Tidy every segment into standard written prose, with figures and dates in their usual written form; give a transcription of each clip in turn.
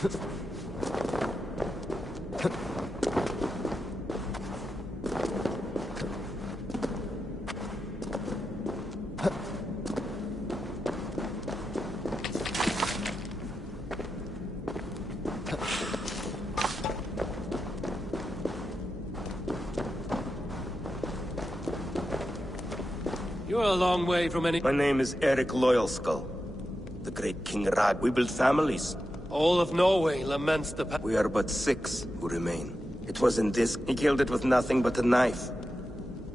You're a long way from any... My name is Eric Loyalskull. The great King Rag. We build families. All of Norway laments the... We are but 6 who remain. It was in this. He killed it with nothing but a knife.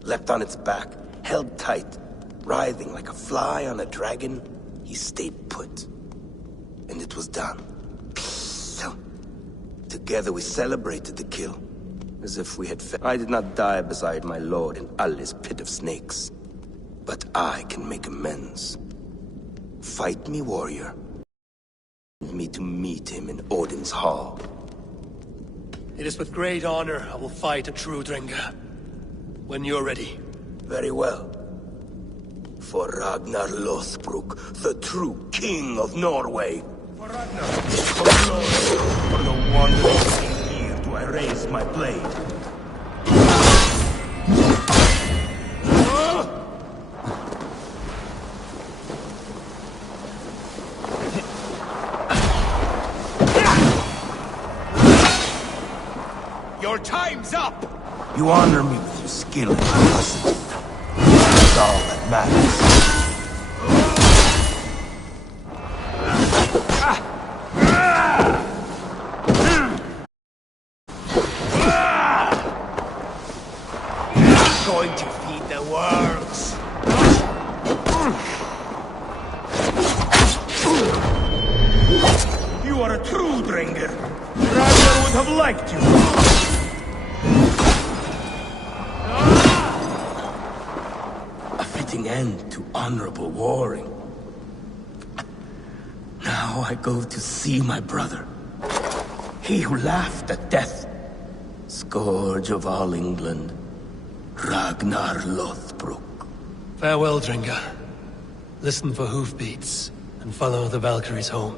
Leapt on its back, held tight, writhing like a fly on a dragon. He stayed put. And it was done. Together we celebrated the kill. As if we had I did not die beside my lord in Ali's pit of snakes. But I can make amends. Fight me, warrior. Send me to meet him in Odin's hall. It is with great honor I will fight a true Drenga. When you're ready. Very well. For Ragnar Lothbrok, the true king of Norway. For Ragnar, for glory, for the wandering king here do I raise my blade. Your time's up! You honor me with your skill and ferocity. That's all that matters. Going to feed the worlds. You are a true Drenger. Ragnar would have liked you. End to honorable warring. Now I go to see my brother. He who laughed at death. Scourge of all England. Ragnar Lothbrok. Farewell, Drenga. Listen for hoofbeats and follow the Valkyries home.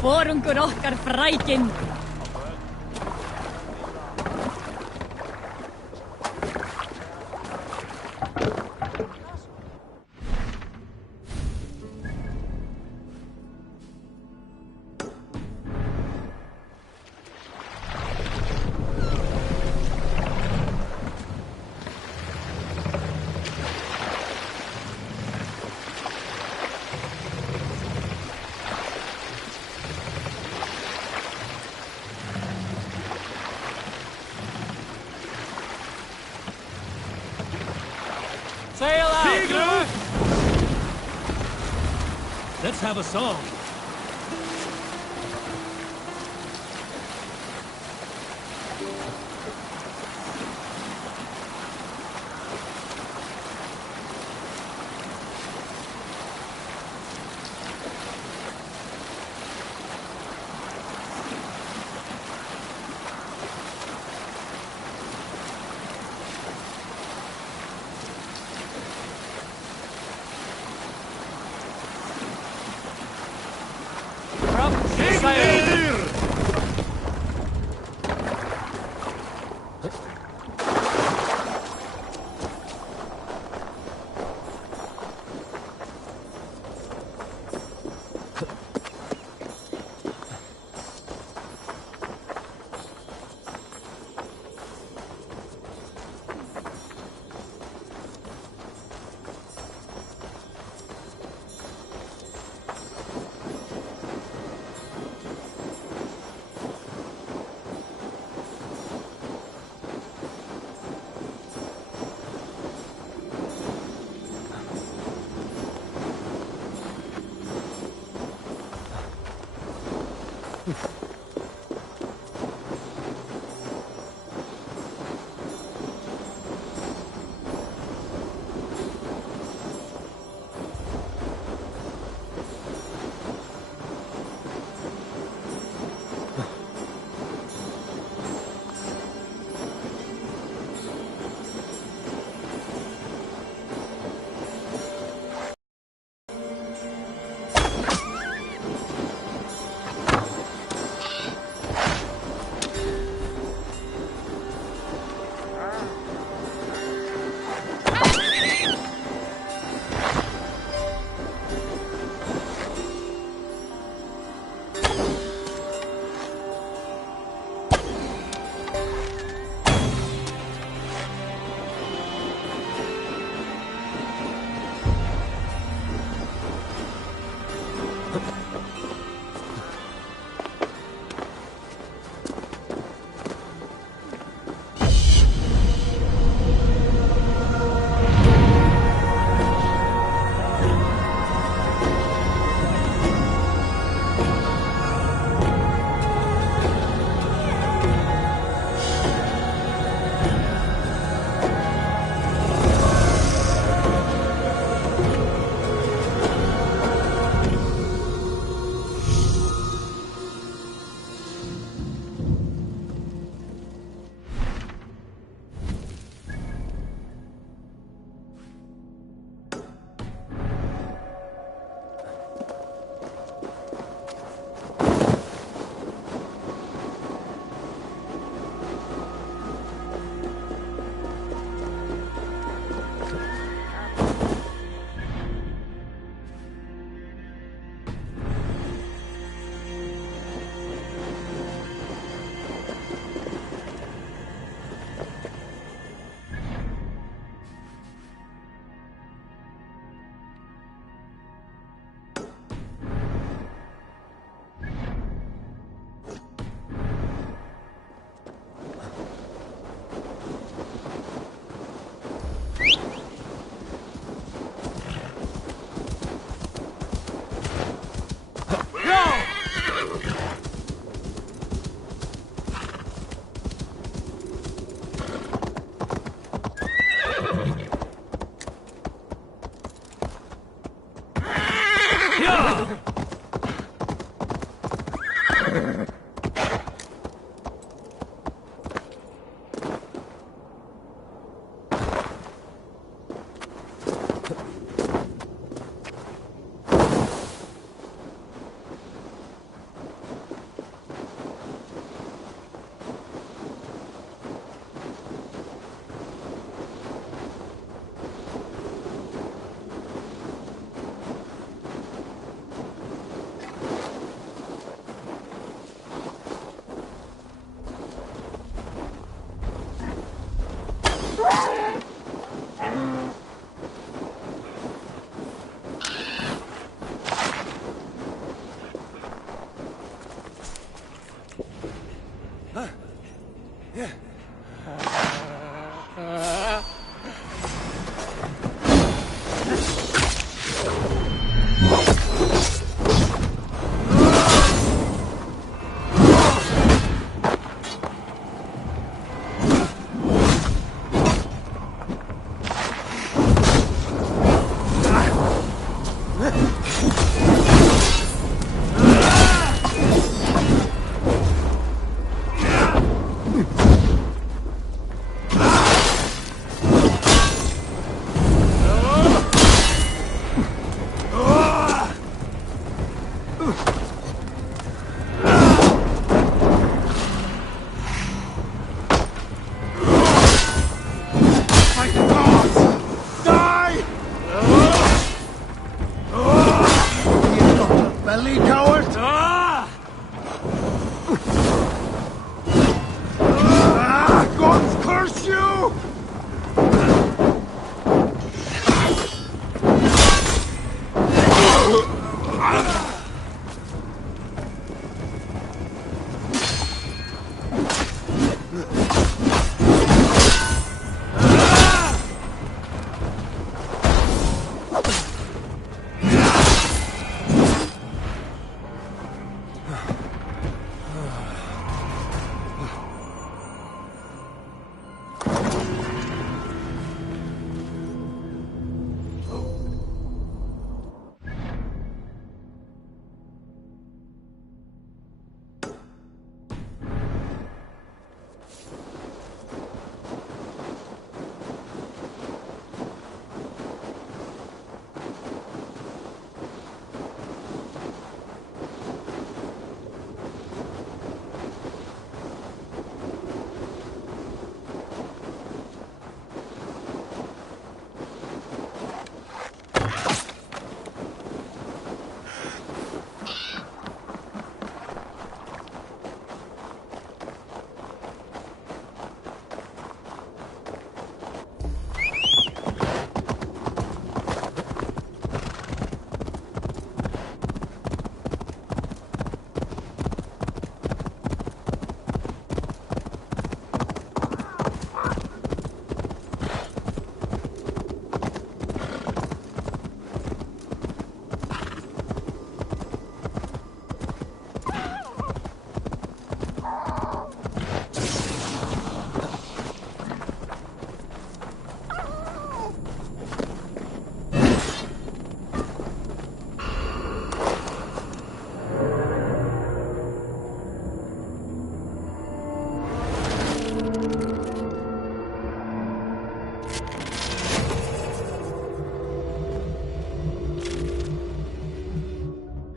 Forungur okkar frækinn. Sail out! Let's have a song.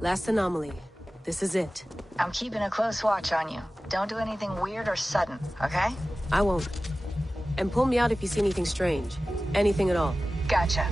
Last anomaly. This is it. I'm keeping a close watch on you. Don't do anything weird or sudden, okay? I won't. And pull me out if you see anything strange. Anything at all. Gotcha.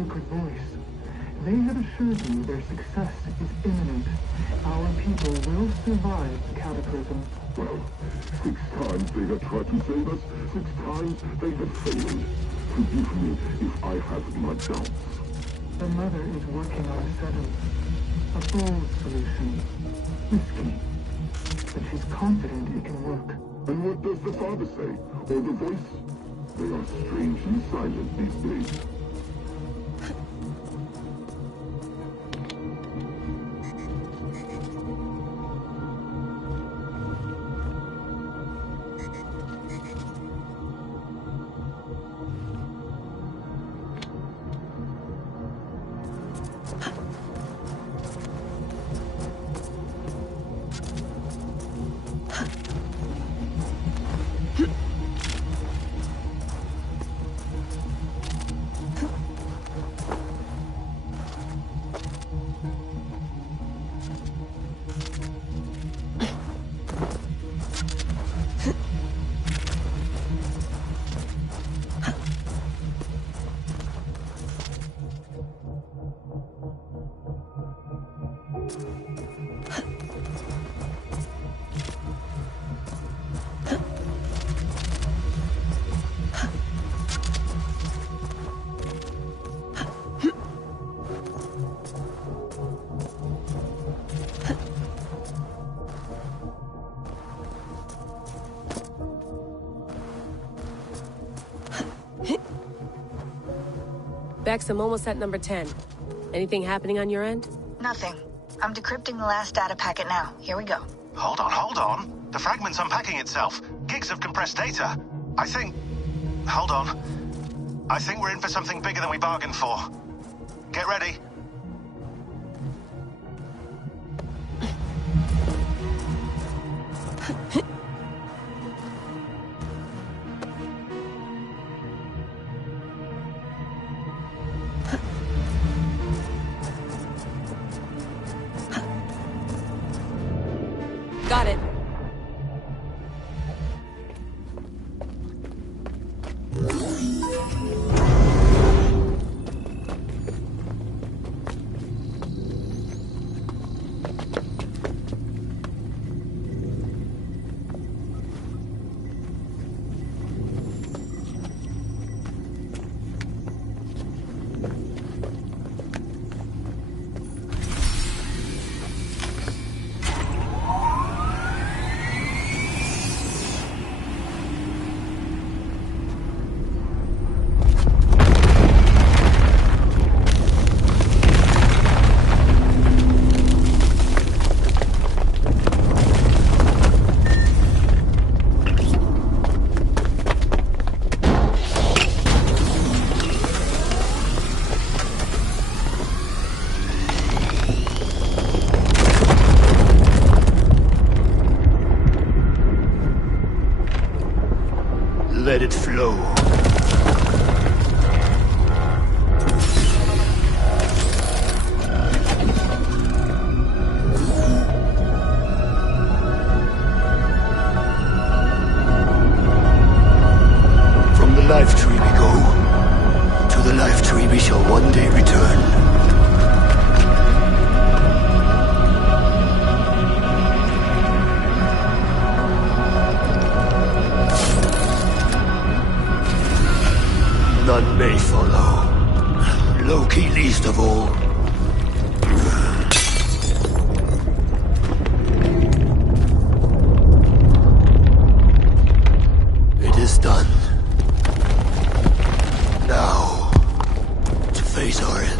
sacred voice. They have assured me their success is imminent. Our people will survive the cataclysm. Well, 6 times they have tried to save us, 6 times they have failed. Forgive me if I have my doubts. The mother is working on a 7th. A bold solution. Risky. But she's confident it can work. And what does the father say? Or the voice? They are strangely silent these days. Bex, I'm almost at number 10. Anything happening on your end? Nothing. I'm decrypting the last data packet now. Here we go. Hold on. The fragment's unpacking itself. Gigs of compressed data. I think... Hold on. I think we're in for something bigger than we bargained for. Get ready. Got it. Let it flow. From the life tree we go. To the life tree we shall one day return. None may follow. Loki least of all. It is done. Now, to face our end.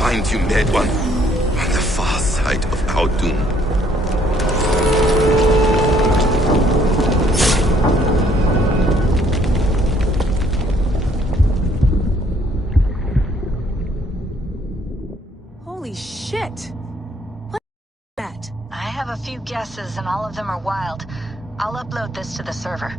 Find you, Mad One, on the far side of our doom. few guesses and all of them are wild. I'll upload this to the server.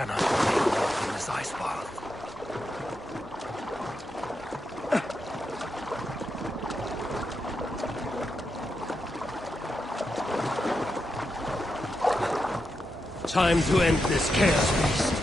Cannot walk in this ice path. Time to end this chaos beast.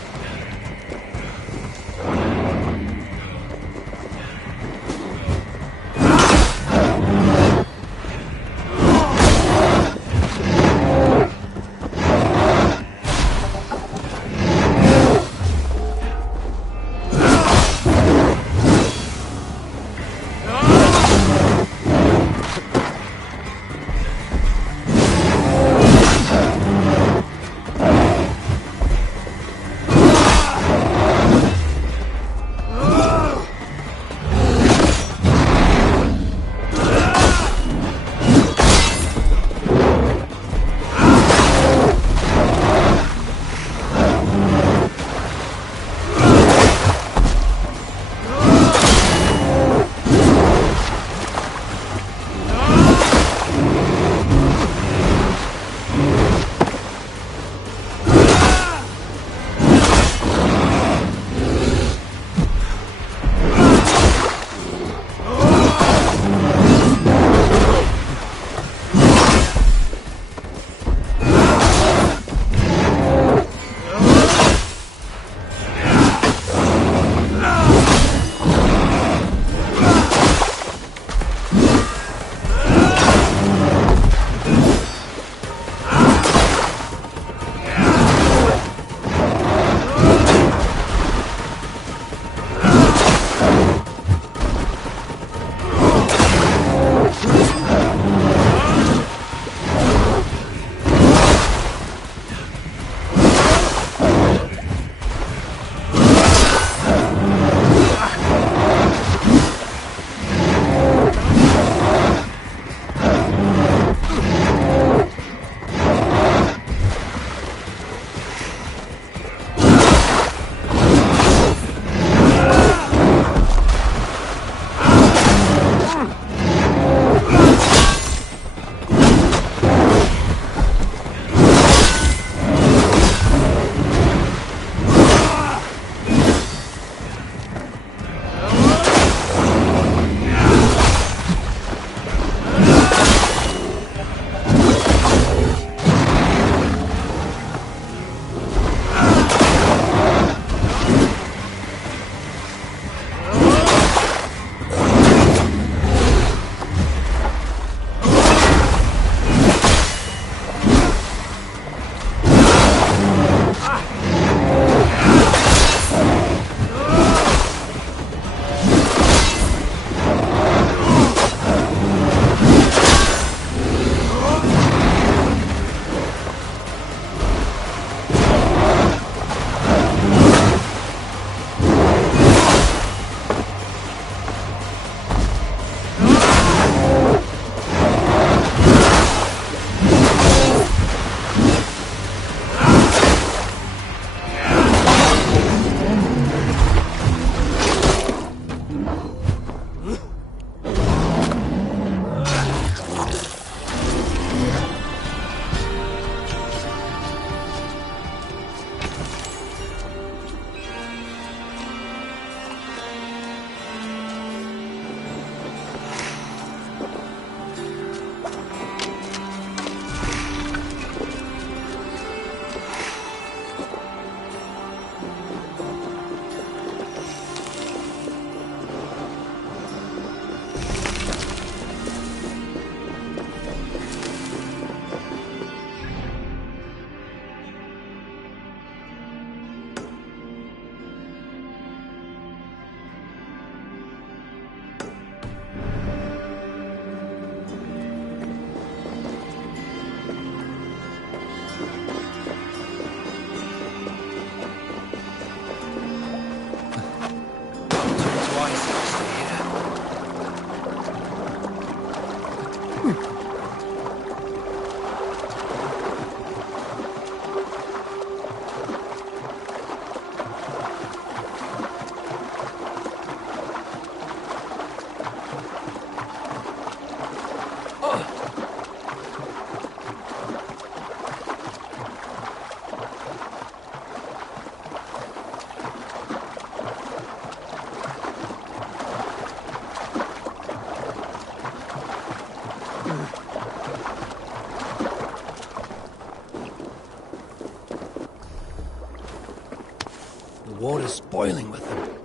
war is spoiling with them.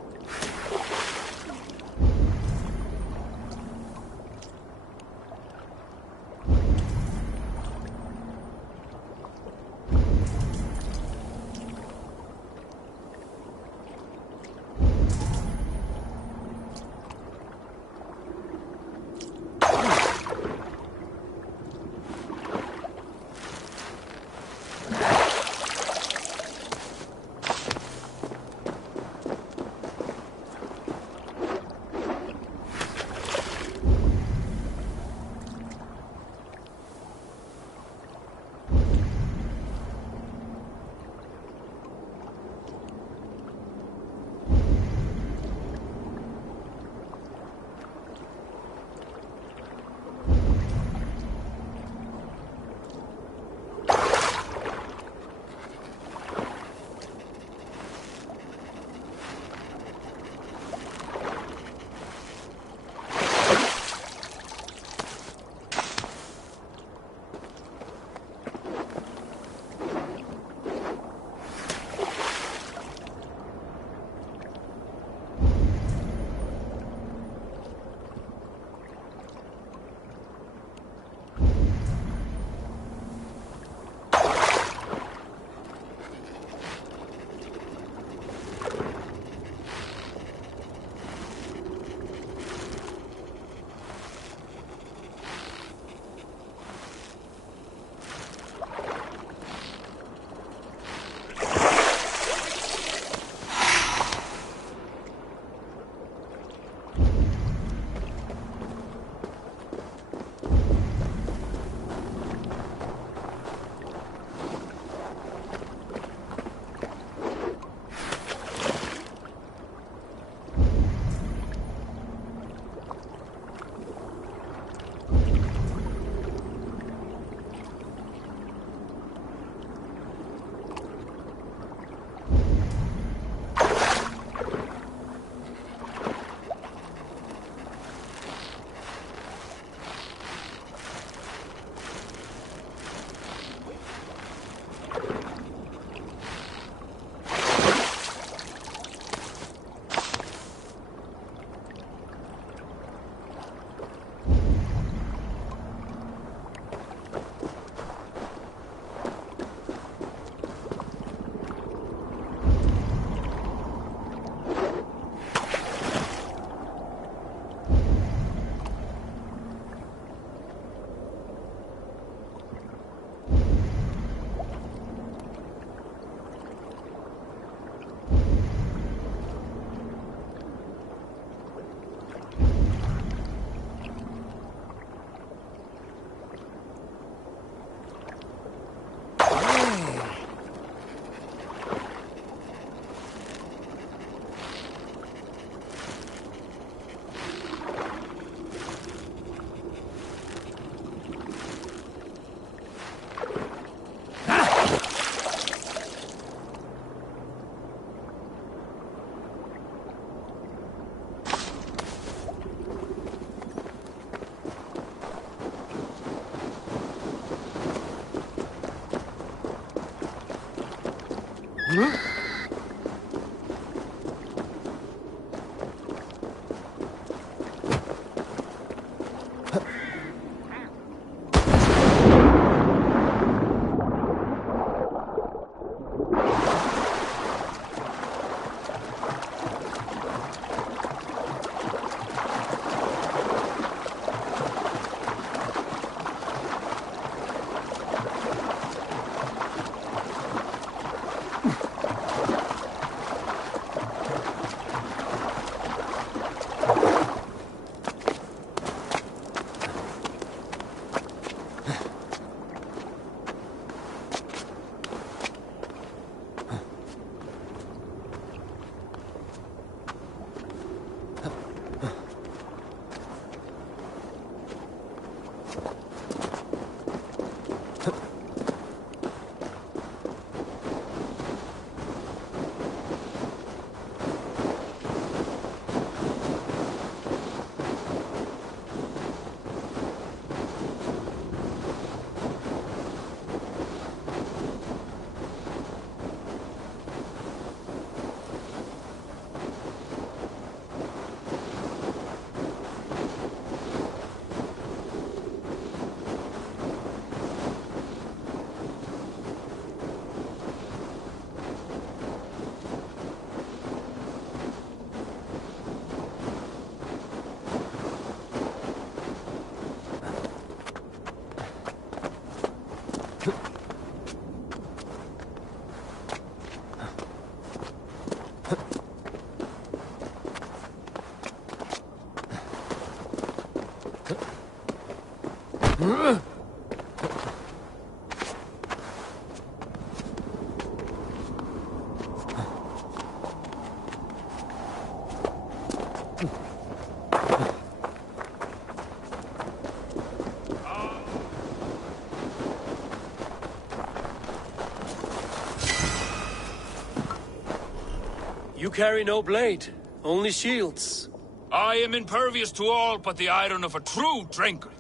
You carry no blade, only shields. I am impervious to all but the iron of a true drinker.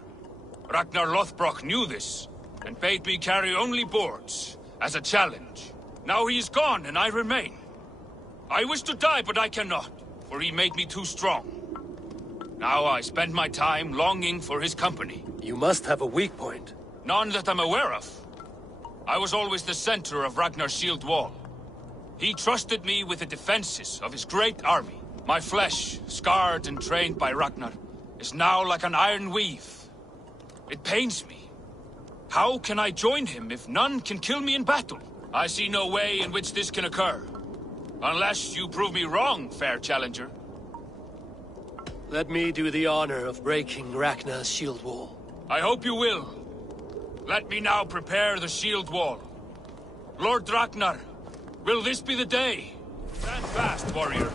Ragnar Lothbrok knew this, and bade me carry only boards, as a challenge. Now he is gone, and I remain. I wish to die, but I cannot, for he made me too strong. Now I spend my time longing for his company. You must have a weak point. None that I'm aware of. I was always the center of Ragnar's shield wall. He trusted me with the defenses of his great army. My flesh, scarred and trained by Ragnar, is now like an iron weave. It pains me. How can I join him if none can kill me in battle? I see no way in which this can occur. Unless you prove me wrong, fair challenger. Let me do the honor of breaking Ragnar's shield wall. I hope you will. Let me now prepare the shield wall. Lord Ragnar, will this be the day? Stand fast, warrior.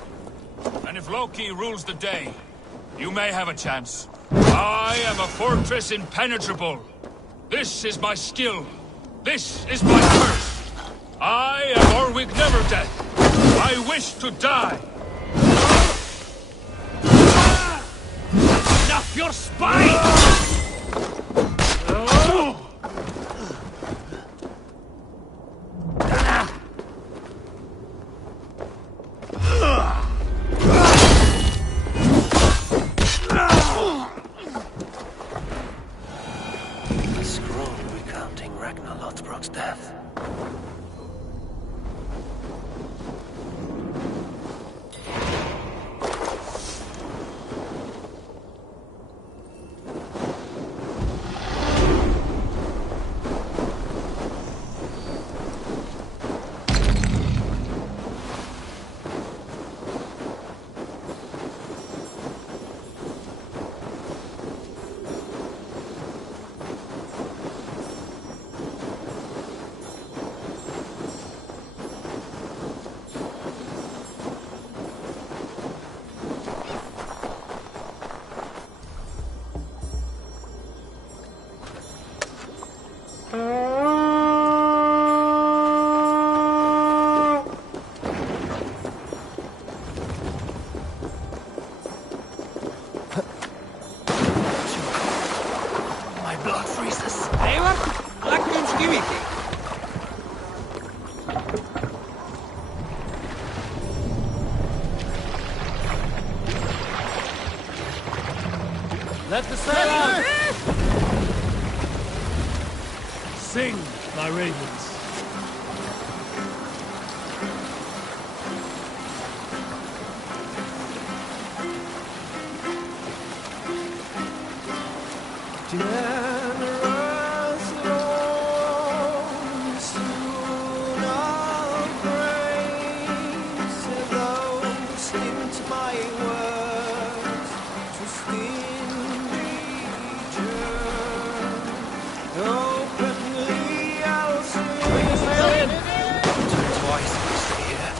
And if Loki rules the day, you may have a chance. I am a fortress impenetrable. This is my skill. This is my curse. I am Orwig Neverdeath. I wish to die. Enough your spine! A scroll recounting Ragnar Lothbrok's death. My blood freezes. Let the sail out! Sing, my ravens. Generous Lord, soon of grace, those into my words, trust in return. Openly I'll sing. Turn twice if you stay here.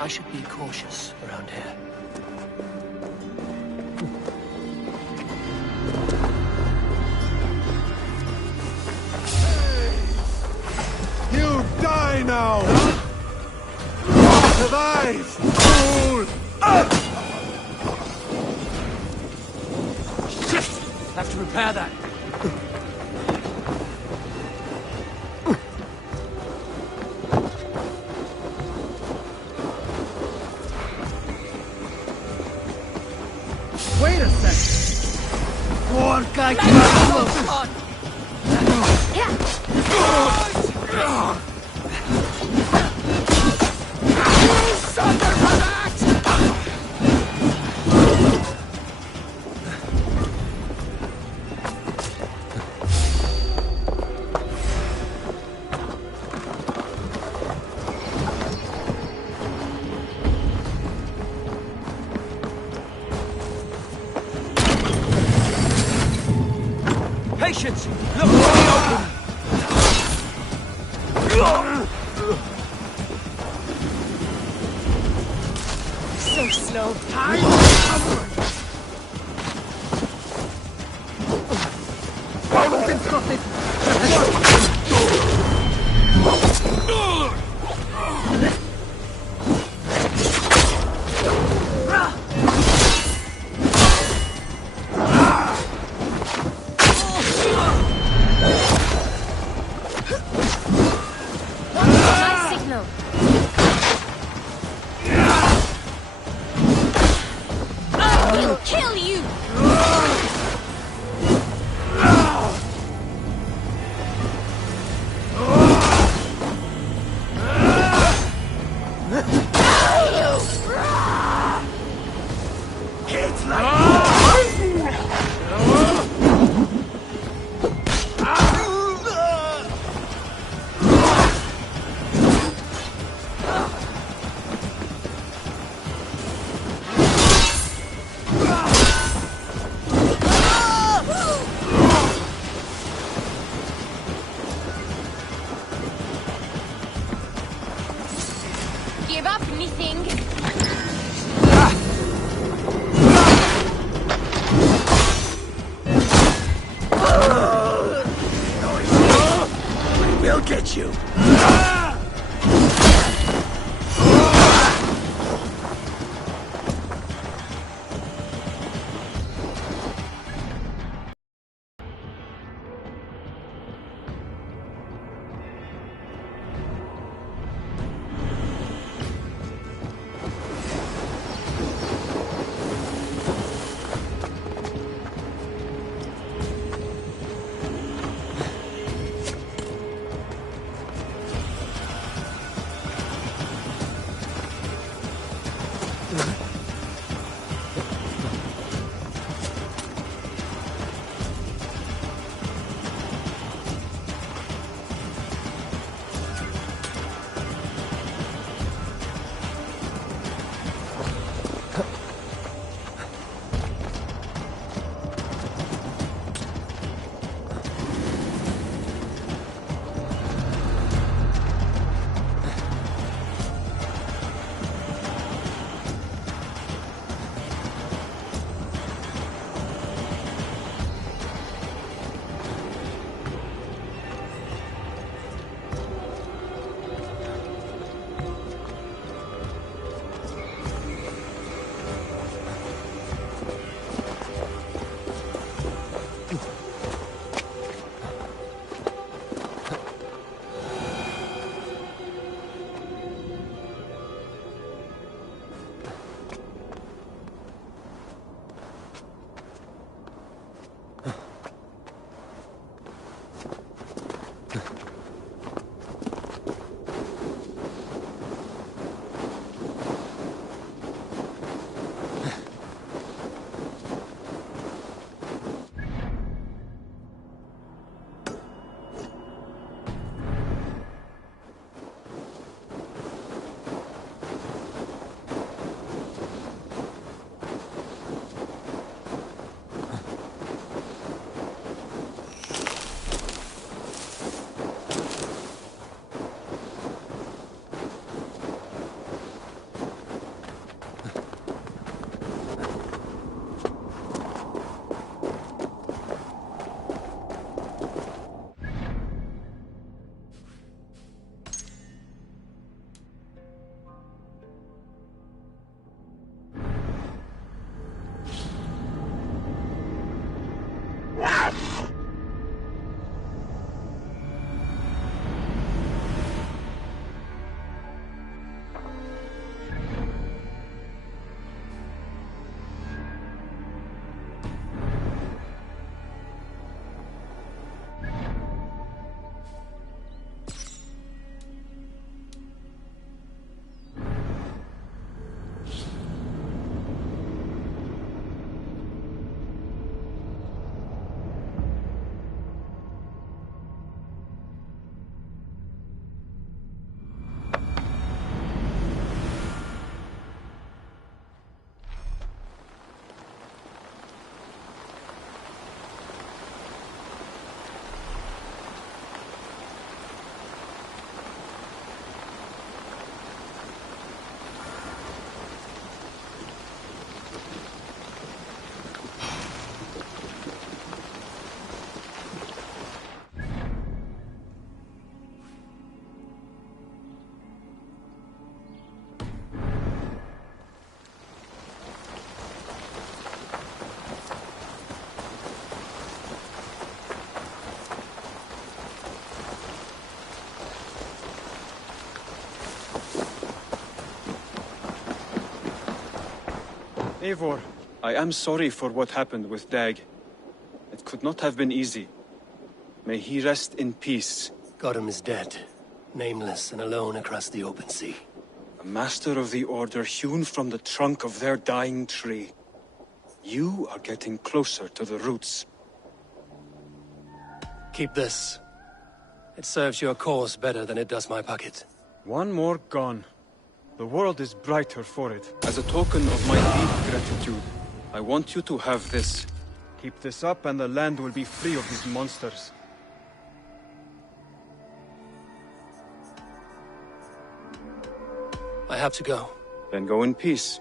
I should be cautious around here. You die now! Survive, fool! Shit! Have to repair that. Wait a second! Porca Yeah. Patience! Look for the open! So slow. My signal. I will kill you! Give up, anything. We'll get you. Eivor, I am sorry for what happened with Dag. It could not have been easy. May he rest in peace. Godham is dead, nameless and alone across the open sea. A master of the Order hewn from the trunk of their dying tree. You are getting closer to the roots. Keep this. It serves your cause better than it does my pocket. One more gone. The world is brighter for it. As a token of my deep gratitude, I want you to have this. Keep this up and the land will be free of these monsters. I have to go. Then go in peace.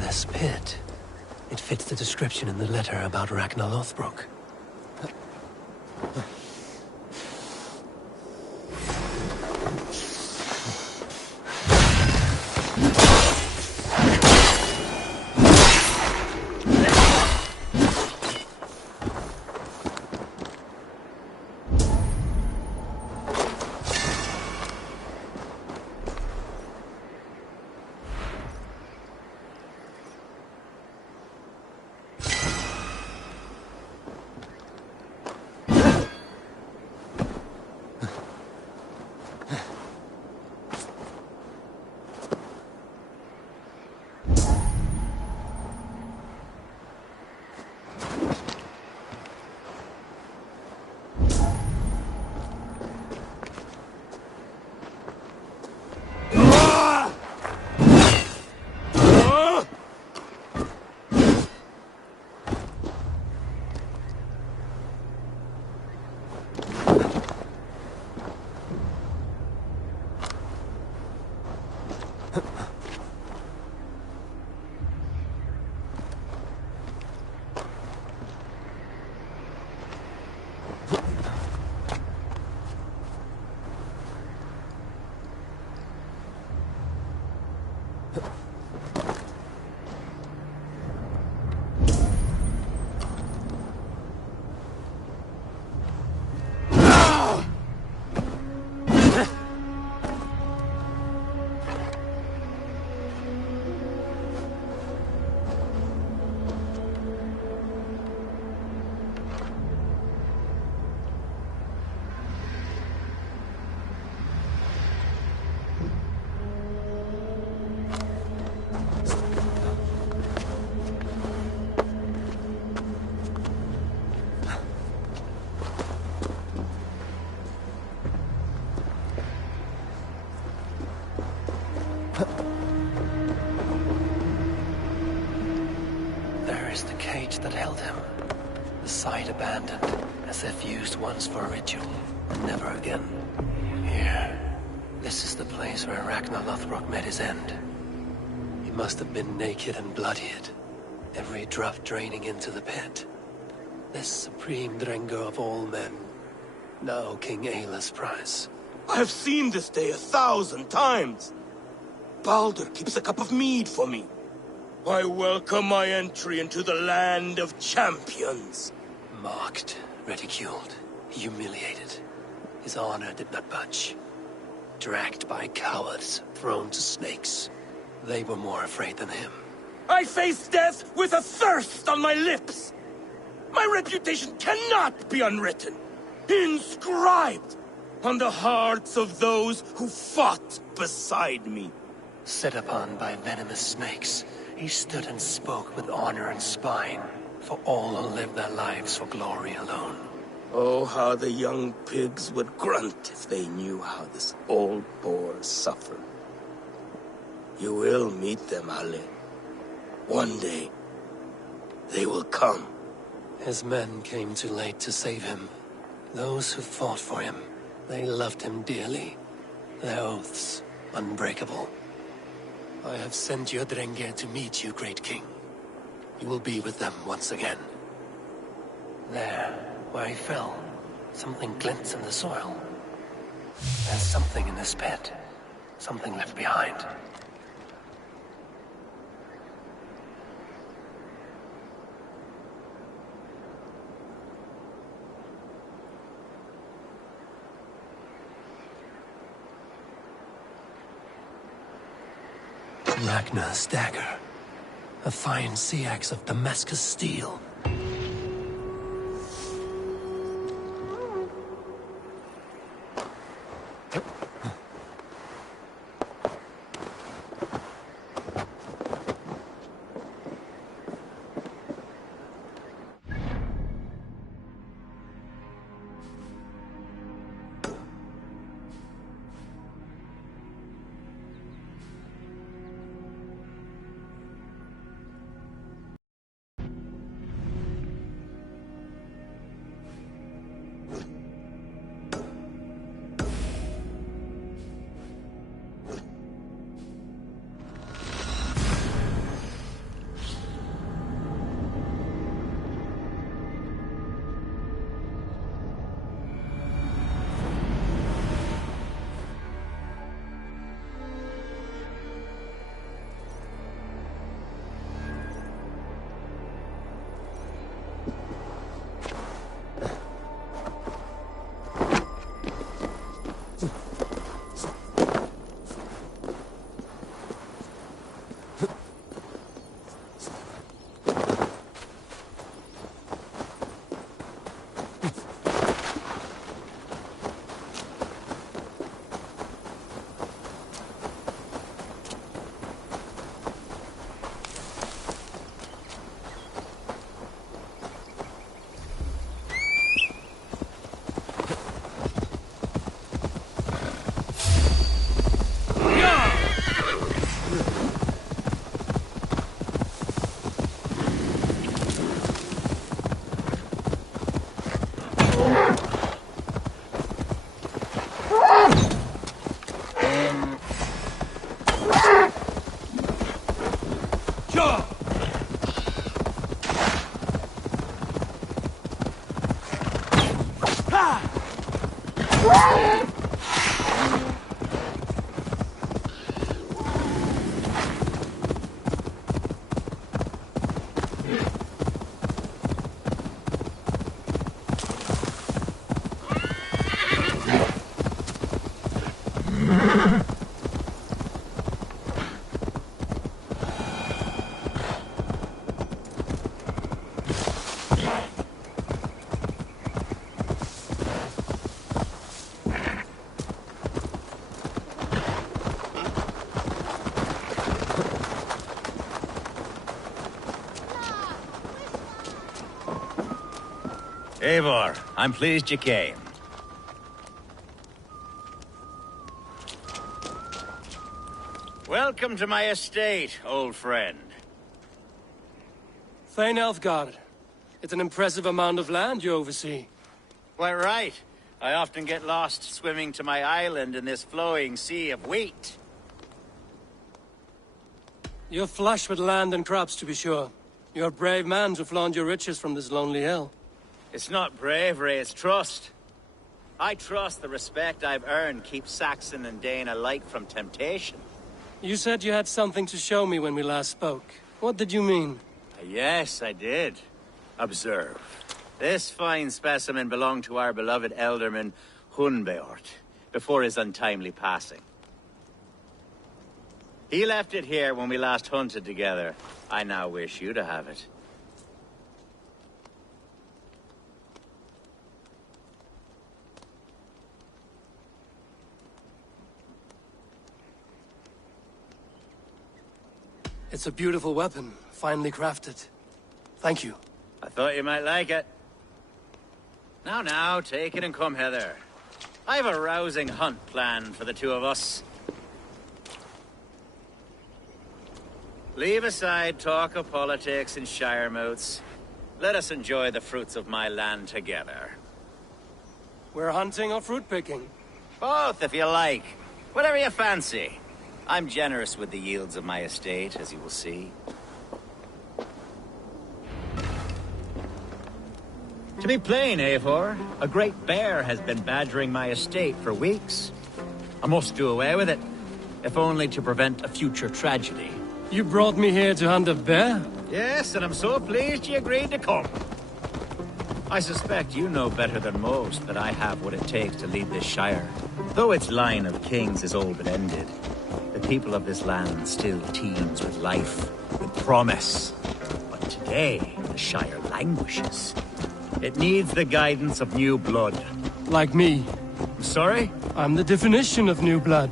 This pit. It fits the description in the letter about Ragnar Lothbrok. There is the cage that held him. The site abandoned, as if used once for a ritual, and never again. Here. This is the place where Ragnar Lothbrok met his end. He must have been naked and bloodied, every drop draining into the pit. This supreme Drengo of all men, now King Ayla's prize. I have seen this day 1,000 times. Baldur keeps a cup of mead for me. I welcome my entry into the land of champions. Mocked, ridiculed, humiliated. His honor did not budge. Dragged by cowards, thrown to snakes. They were more afraid than him. I face death with a thirst on my lips. My reputation cannot be unwritten. Inscribed on the hearts of those who fought beside me. Set upon by venomous snakes, he stood and spoke with honor and spine, for all who lived their lives for glory alone. Oh, how the young pigs would grunt if they knew how this old boar suffered. You will meet them, Ale. One day, they will come. His men came too late to save him. Those who fought for him, they loved him dearly. Their oaths, unbreakable. I have sent your Drenge to meet you, great king. You will be with them once again. There, where he fell, something glints in the soil. There's something in this pit. Something left behind. Ragnar's dagger. A fine sea axe of Damascus steel. Eivor, I'm pleased you came. Welcome to my estate, old friend. Thane Elfgard. It's an impressive amount of land you oversee. Quite right. I often get lost swimming to my island in this flowing sea of wheat. You're flush with land and crops, to be sure. You're a brave man to flaunt your riches from this lonely hill. It's not bravery, it's trust. I trust the respect I've earned keeps Saxon and Dane alike from temptation. You said you had something to show me when we last spoke. What did you mean? Yes, I did. Observe. This fine specimen belonged to our beloved elderman, Hunbeort, before his untimely passing. He left it here when we last hunted together. I now wish you to have it. It's a beautiful weapon, finely crafted. Thank you. I thought you might like it. Now, take it and come hither. I've a rousing hunt planned for the two of us. Leave aside talk of politics and shire moats. Let us enjoy the fruits of my land together. We're hunting or fruit picking? Both, if you like. Whatever you fancy. I'm generous with the yields of my estate, as you will see. To be plain, Eivor, a great bear has been badgering my estate for weeks. I must do away with it, if only to prevent a future tragedy. You brought me here to hunt a bear? Yes, and I'm so pleased you agreed to come. I suspect you know better than most that I have what it takes to lead this shire. Though its line of kings is old but ended, the people of this land still teems with life, with promise. But today, the shire languishes. It needs the guidance of new blood. Like me. Sorry? I'm the definition of new blood.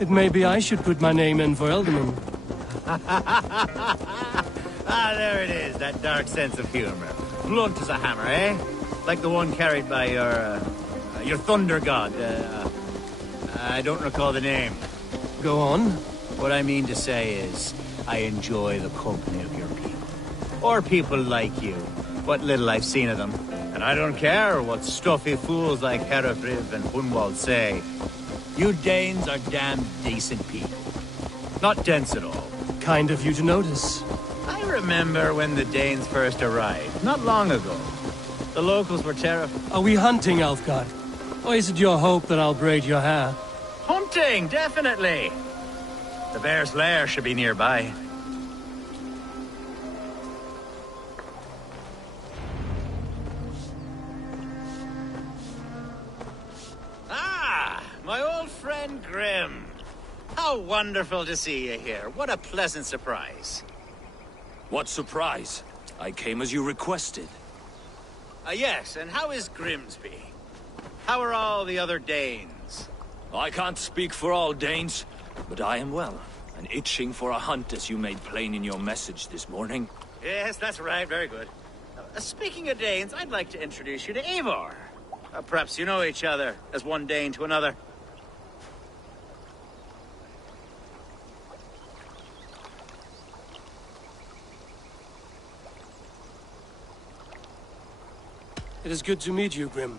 It may be I should put my name in for Elderman. There it is, that dark sense of humor. Blunt as a hammer, eh? Like the one carried by your thunder god. I don't recall the name. Go on. What I mean to say is, I enjoy the company of your people. Or people like you. What little I've seen of them. And I don't care what stuffy fools like Herefriv and Hunwald say. You Danes are damn decent people. Not dense at all. Kind of you to notice. I remember when the Danes first arrived, not long ago. The locals were terrified. Are we hunting, Elfgard? Or is it your hope that I'll braid your hair? Hunting, definitely. The bear's lair should be nearby. My old friend Grim. How wonderful to see you here. What a pleasant surprise. What surprise? I came as you requested. Yes, and how is Grimsby? How are all the other Danes? I can't speak for all Danes, but I am well, and itching for a hunt as you made plain in your message this morning. Yes, that's right. Very good. Speaking of Danes, I'd like to introduce you to Eivor. Perhaps you know each other, as one Dane to another. It is good to meet you, Grim.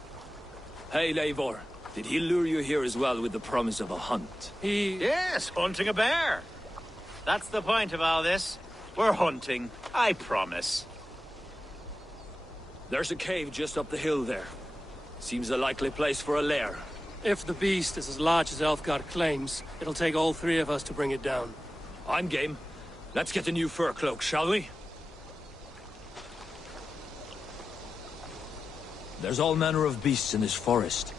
Hey, Eivor. Did he lure you here as well with the promise of a hunt? Yes, hunting a bear. That's the point of all this. We're hunting, I promise. There's a cave just up the hill there. Seems a likely place for a lair. If the beast is as large as Elfgard claims, it'll take all three of us to bring it down. I'm game. Let's get a new fur cloak, shall we? There's all manner of beasts in this forest.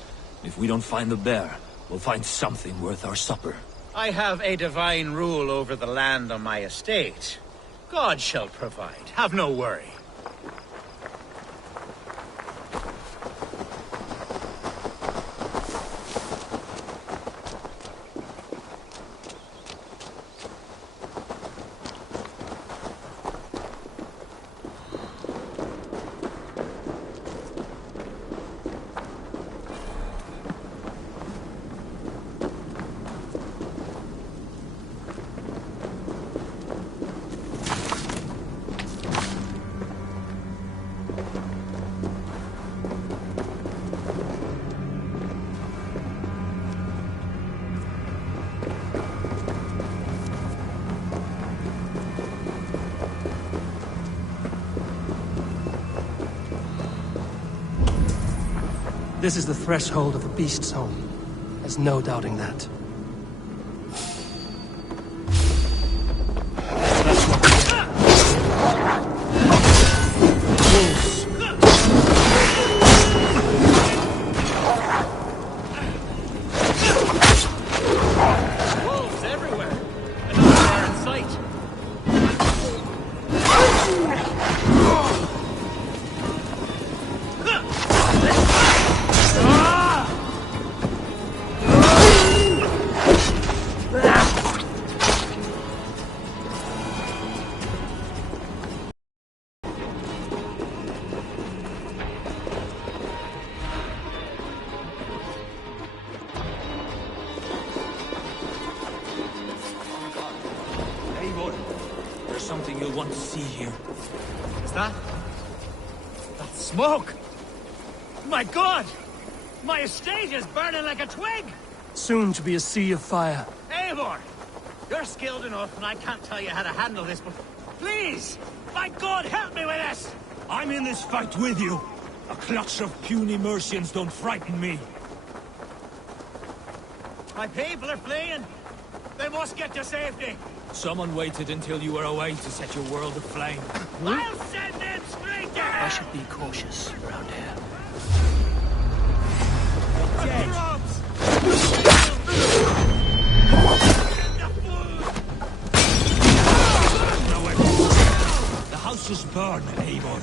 If we don't find the bear, we'll find something worth our supper. I have a divine rule over the land on my estate. God shall provide. Have no worry. This is the threshold of the Beast's home. There's no doubting that. That's what wolves. Wolves everywhere! Another bear in sight! There's something you'll want to see here. Is that? That's smoke! My God! My estate is burning like a twig! Soon to be a sea of fire. Eivor! You're skilled enough, and I can't tell you how to handle this, but please! My God, help me with this! I'm in this fight with you. A clutch of puny Mercians don't frighten me. My people are fleeing! They must get to safety! Someone waited until you were away to set your world aflame. I'll send them straight to hell! I should be cautious around here. The house is burned, Eivor.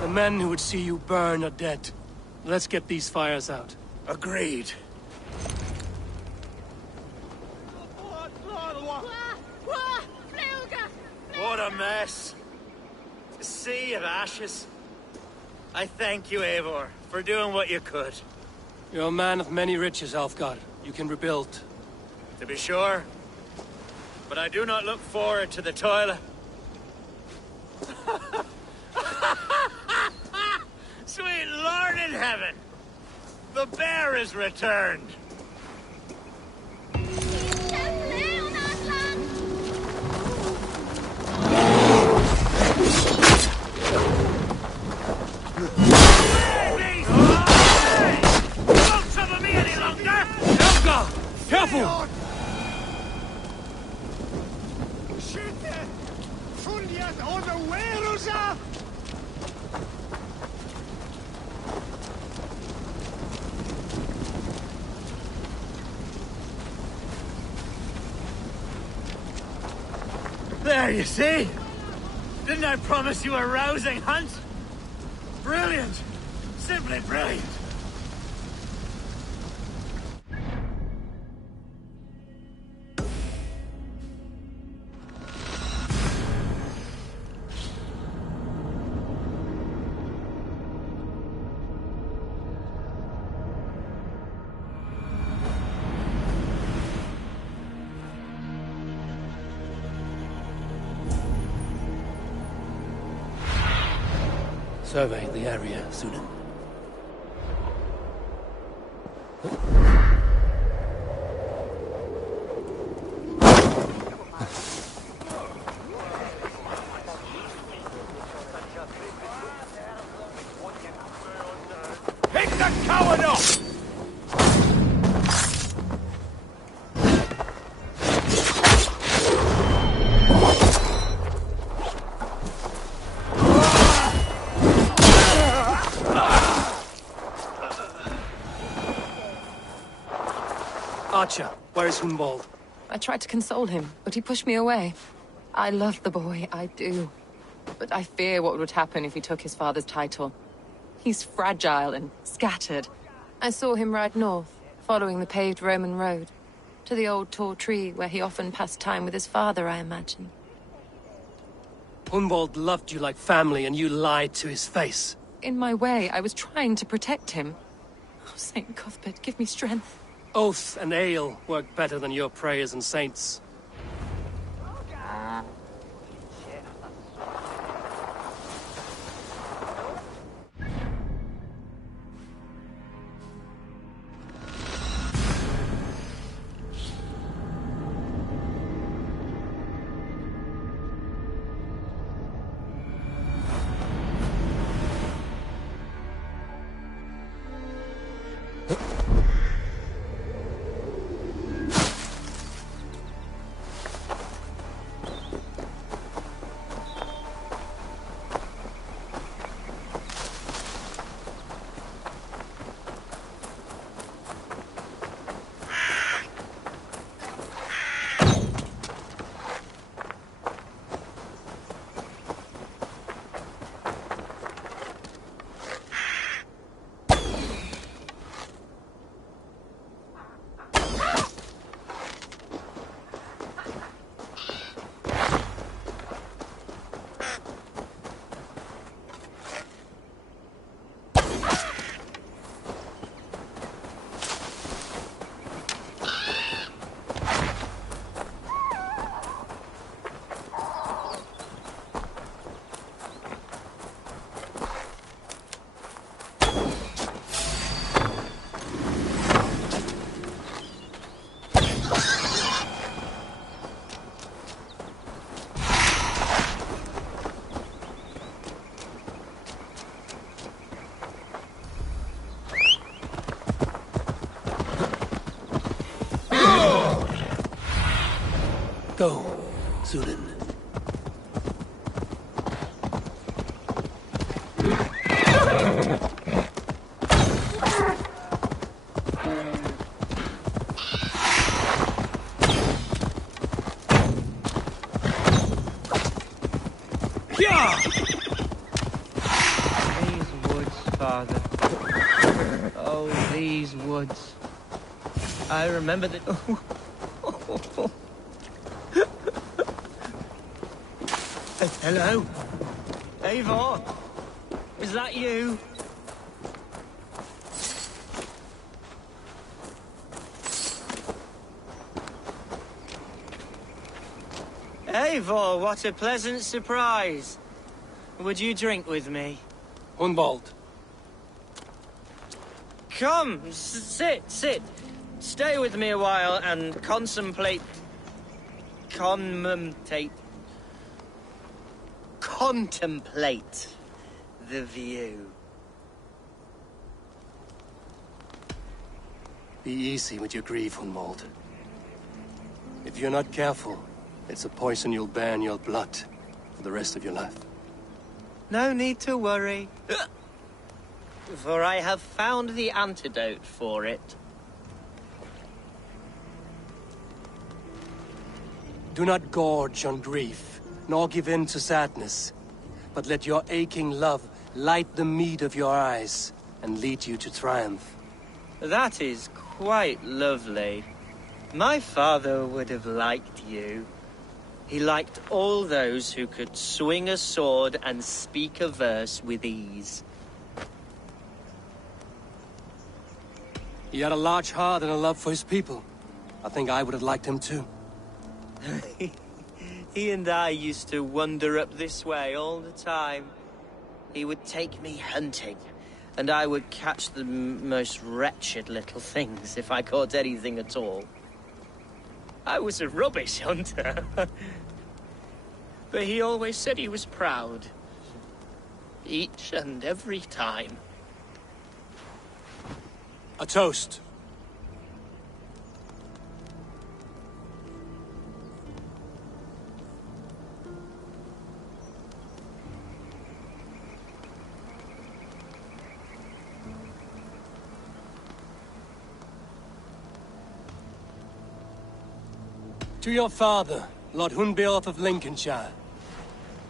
The men who would see you burn are dead. Let's get these fires out. Agreed. What a mess. A sea of ashes. I thank you, Eivor, for doing what you could. You're a man of many riches, Alfgar. You can rebuild. To be sure. But I do not look forward to the toil. Sweet Lord in heaven! The bear is returned! Don't trouble me any longer! Alfgar! Careful! There, you see? Didn't I promise you a rousing hunt? Brilliant! Simply brilliant! Survey the area, Sunan. Pick the coward up! Archer, where is Hunwald? I tried to console him, but he pushed me away. I love the boy, I do. But I fear what would happen if he took his father's title. He's fragile and scattered. I saw him ride north, following the paved Roman road. To the old tall tree where he often passed time with his father, I imagine. Hunwald loved you like family, and you lied to his face. In my way, I was trying to protect him. Oh, Saint Cuthbert, give me strength. Oath and ale work better than your prayers and saints. Go, Sudan. These woods, Father. Oh, these woods. I remember that. Hello? Eivor? Is that you? Eivor, what a pleasant surprise. Would you drink with me? Hunwald. Come, sit. Stay with me a while and contemplate the view. Be easy with your grief, Hunwald. If you're not careful, it's a poison you'll bear in your blood for the rest of your life. No need to worry. For I have found the antidote for it. Do not gorge on grief, nor give in to sadness, but let your aching love light the mead of your eyes and lead you to triumph. That is quite lovely. My father would have liked you. He liked all those who could swing a sword and speak a verse with ease. He had a large heart and a love for his people. I think I would have liked him too. He and I used to wander up this way all the time. He would take me hunting, and I would catch the most wretched little things if I caught anything at all. I was a rubbish hunter. But he always said he was proud. Each and every time. A toast. To your father, Lord Hunbeorth of Lincolnshire.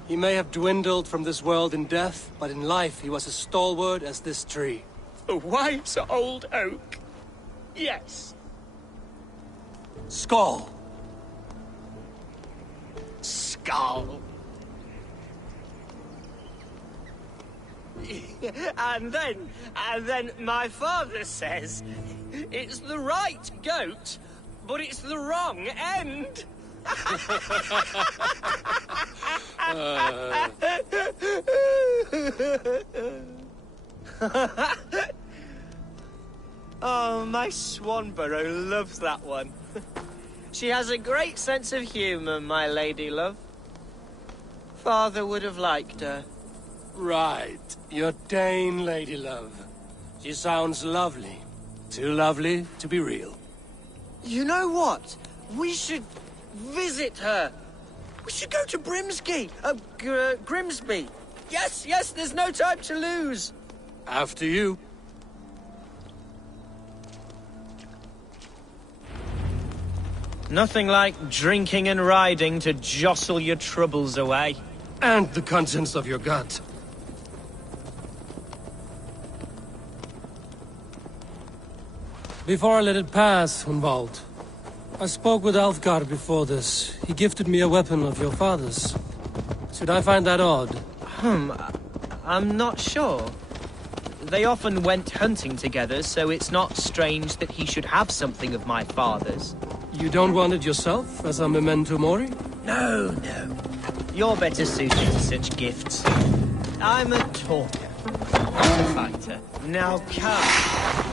He may have dwindled from this world in death, but in life he was as stalwart as this tree. The wise old oak. Yes. Skull. Skull. And then my father says, it's the right goat, but it's the wrong end. Oh, my Swanborough loves that one. She has a great sense of humor, my lady love. Father would have liked her. Right. Your Dane lady love. She sounds lovely. Too lovely to be real. You know what? We should visit her. We should go to Grimsby. Yes, there's no time to lose. After you. Nothing like drinking and riding to jostle your troubles away. And the contents of your gut. Before I let it pass, Hunwald, I spoke with Alfgar before this. He gifted me a weapon of your father's. Should I find that odd? I'm not sure. They often went hunting together, so it's not strange that he should have something of my father's. You don't want it yourself, as a memento mori? No. You're better suited to such gifts. I'm a talker, not a fighter. Now come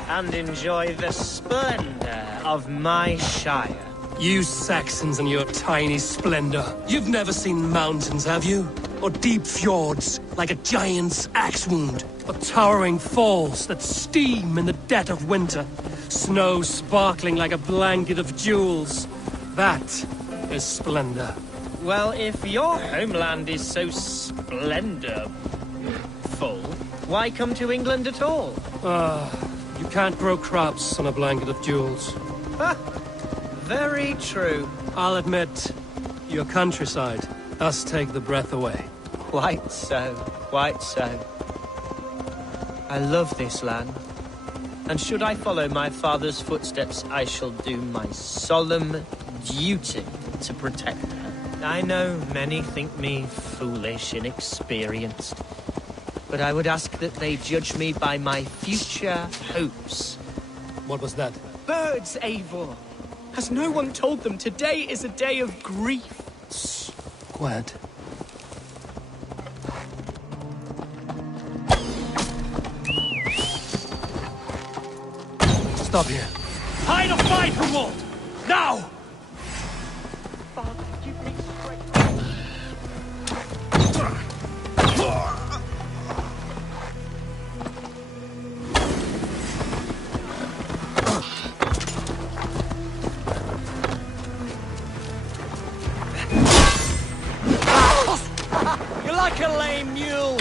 and enjoy the splendor of my shire. You Saxons and your tiny splendor. You've never seen mountains, have you? Or deep fjords, like a giant's axe wound? Or towering falls that steam in the dead of winter? Snow sparkling like a blanket of jewels? That is splendor. Well, if your homeland is so splendorful, why come to England at all? You can't grow crops on a blanket of jewels. Very true. I'll admit, your countryside does take the breath away. Quite so. I love this land. And should I follow my father's footsteps, I shall do my solemn duty to protect her. I know many think me foolish, inexperienced, but I would ask that they judge me by my future hopes. What was that? Birds, Eivor! Has no one told them today is a day of grief? Quiet. Stop here. Hide or fight, Romuald! Now! Father, give me strength. You're like a lame mule!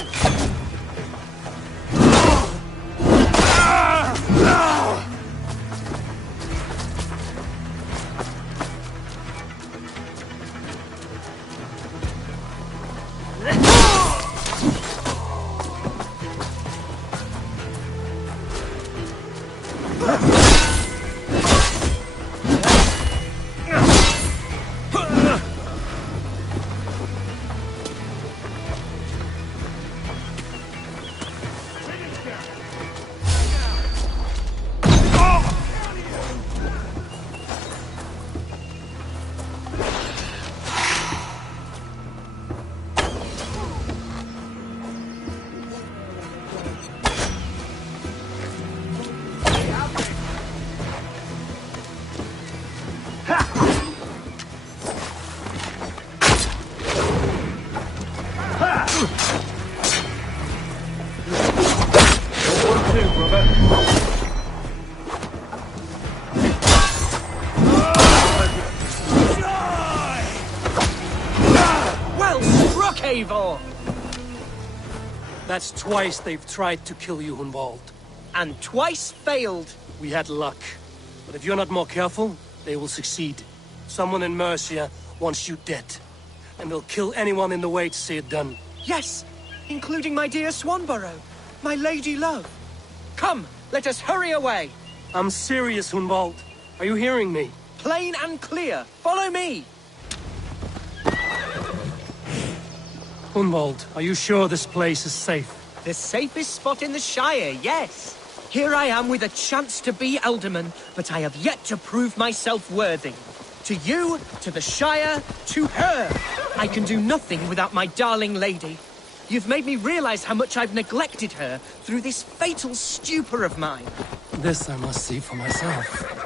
Eivor! That's twice they've tried to kill you, Hunwald. And twice failed. We had luck. But if you're not more careful, they will succeed. Someone in Mercia wants you dead. And they'll kill anyone in the way to see it done. Yes, including my dear Swanborough, my lady love. Come, let us hurry away. I'm serious, Hunwald. Are you hearing me? Plain and clear. Follow me. Hunwald, are you sure this place is safe? The safest spot in the Shire, yes. Here I am with a chance to be Alderman, but I have yet to prove myself worthy. To you, to the Shire, to her. I can do nothing without my darling lady. You've made me realize how much I've neglected her through this fatal stupor of mine. This I must see for myself.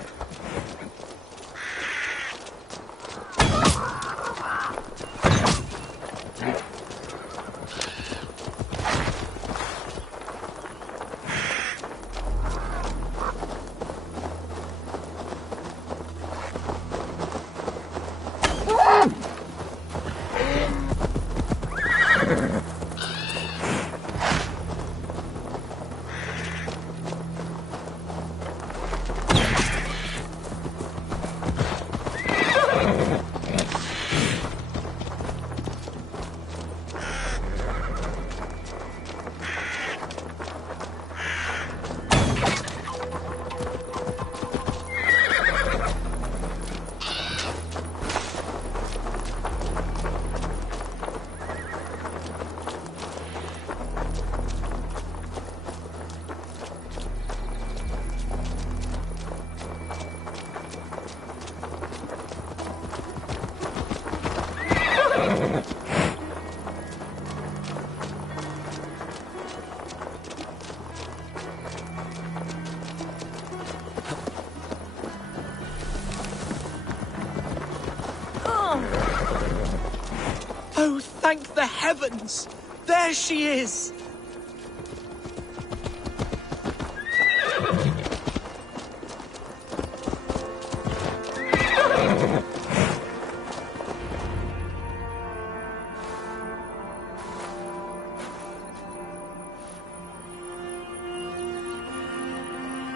Oh, thank the heavens! There she is!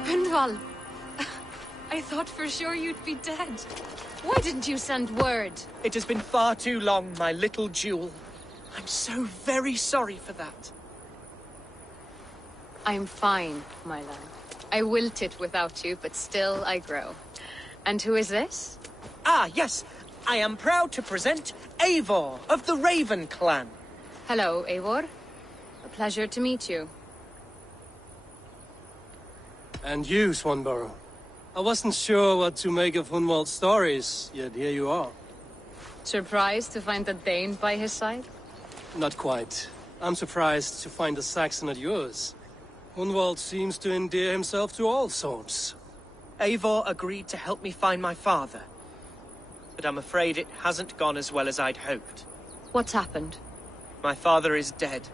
Hunwald, I thought for sure you'd be dead. Why didn't you send word? It has been far too long, my little jewel. I'm so very sorry for that. I'm fine, my love. I wilted without you, but still I grow. And who is this? Ah, yes. I am proud to present Eivor of the Raven clan. Hello, Eivor. A pleasure to meet you. And you, Swanborough. I wasn't sure what to make of Hunwald's stories, yet here you are. Surprised to find a Dane by his side? Not quite. I'm surprised to find a Saxon at yours. Hunwald seems to endear himself to all sorts. Eivor agreed to help me find my father. But I'm afraid it hasn't gone as well as I'd hoped. What's happened? My father is dead.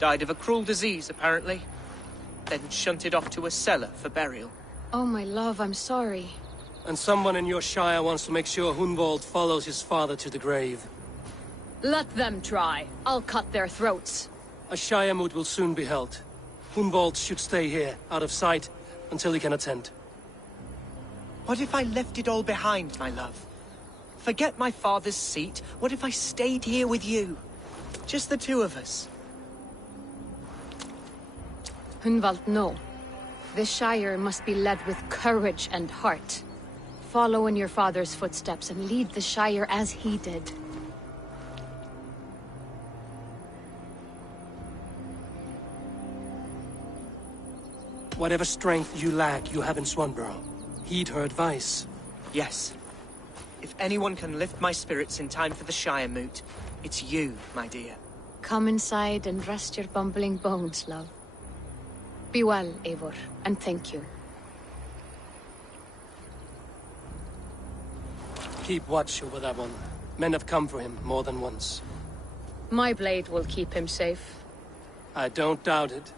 Died of a cruel disease, apparently. Then shunted off to a cellar for burial. Oh, my love, I'm sorry. And someone in your shire wants to make sure Hunwald follows his father to the grave. Let them try. I'll cut their throats. A shire moot will soon be held. Hunwald should stay here, out of sight, until he can attend. What if I left it all behind, my love? Forget my father's seat. What if I stayed here with you? Just the two of us. Hunwald, no. This Shire must be led with courage and heart. Follow in your father's footsteps and lead the Shire as he did. Whatever strength you lack, you have in Swanborough. Heed her advice. Yes. If anyone can lift my spirits in time for the Shire moot, it's you, my dear. Come inside and rest your bumbling bones, love. Be well, Eivor, and thank you. Keep watch over that one. Men have come for him more than once. My blade will keep him safe. I don't doubt it.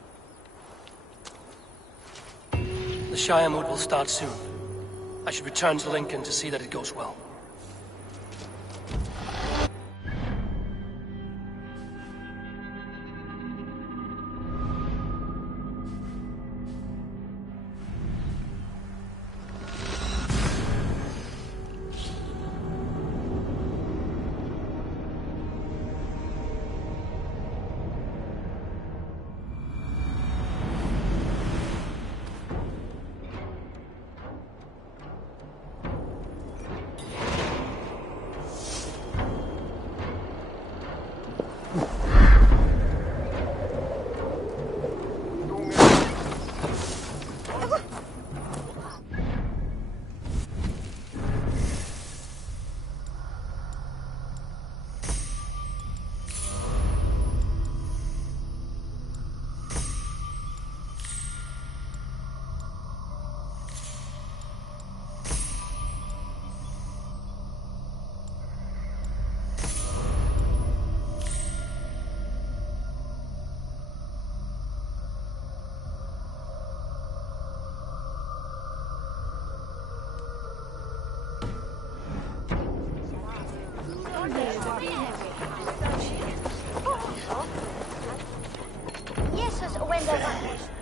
The Shire moot will start soon. I should return to Lincoln to see that it goes well.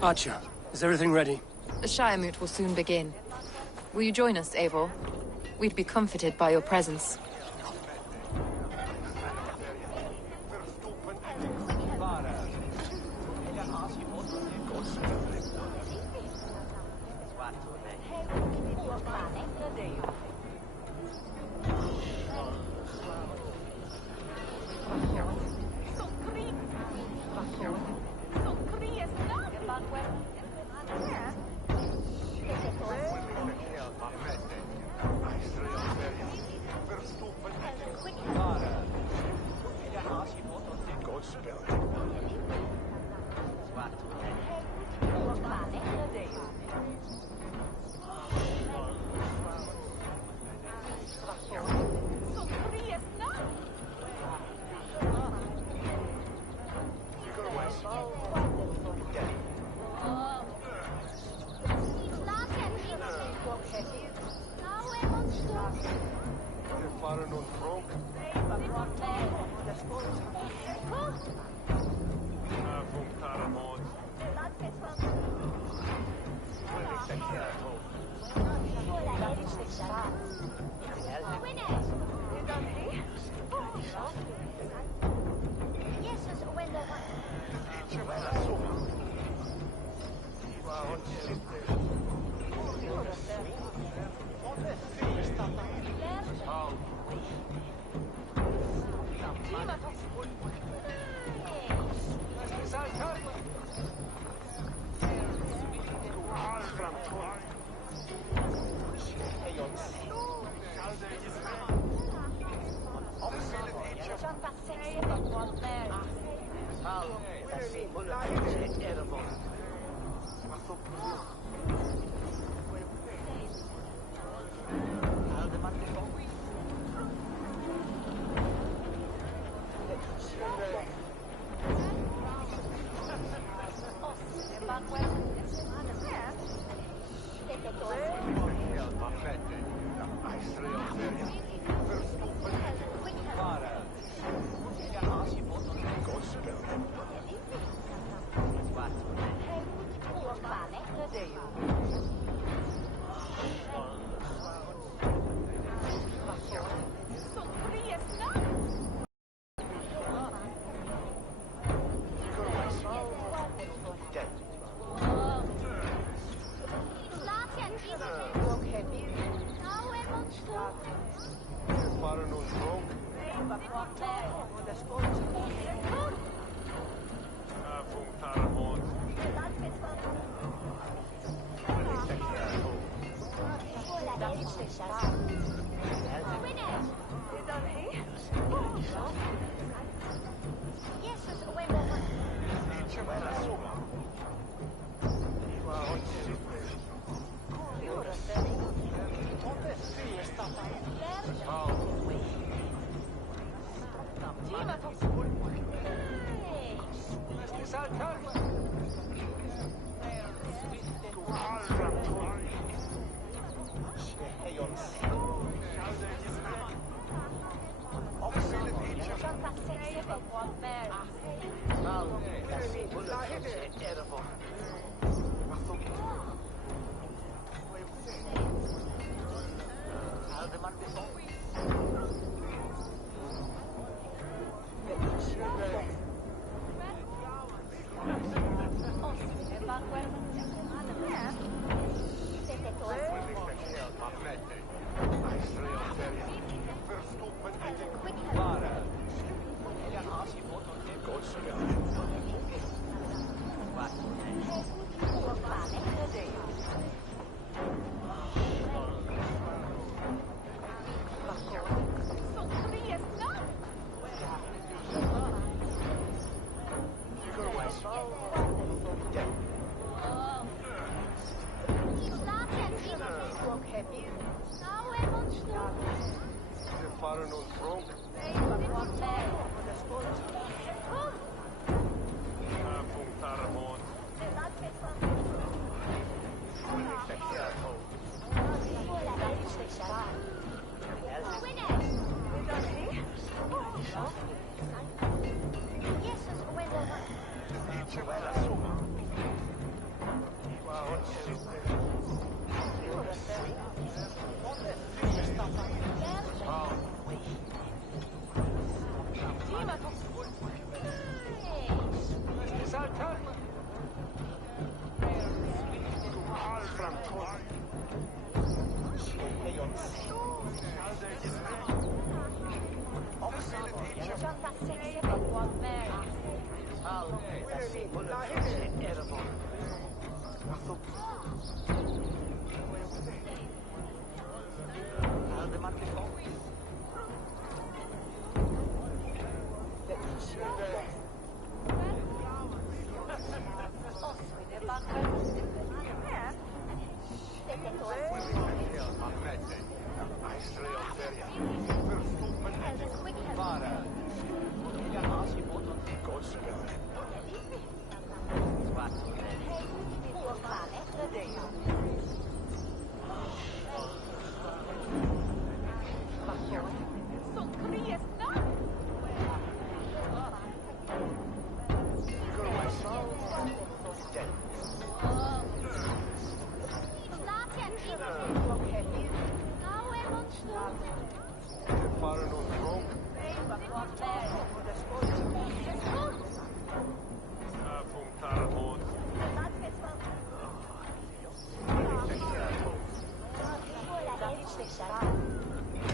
Archer, is everything ready? The Shire Moot will soon begin. Will you join us, Eivor? We'd be comforted by your presence.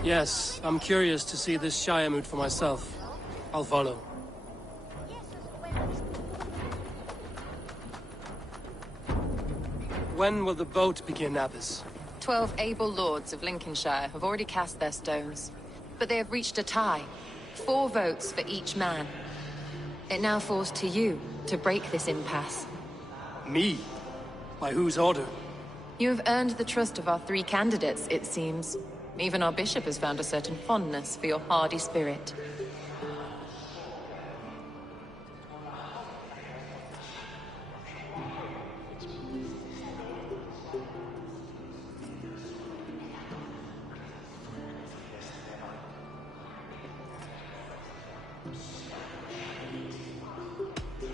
Yes, I'm curious to see this Shire mood for myself. I'll follow. When will the vote begin, Abbess? 12 able lords of Lincolnshire have already cast their stones, but they have reached a tie. 4 votes for each man. It now falls to you to break this impasse. Me? By whose order? You have earned the trust of our 3 candidates, it seems. Even our bishop has found a certain fondness for your hardy spirit.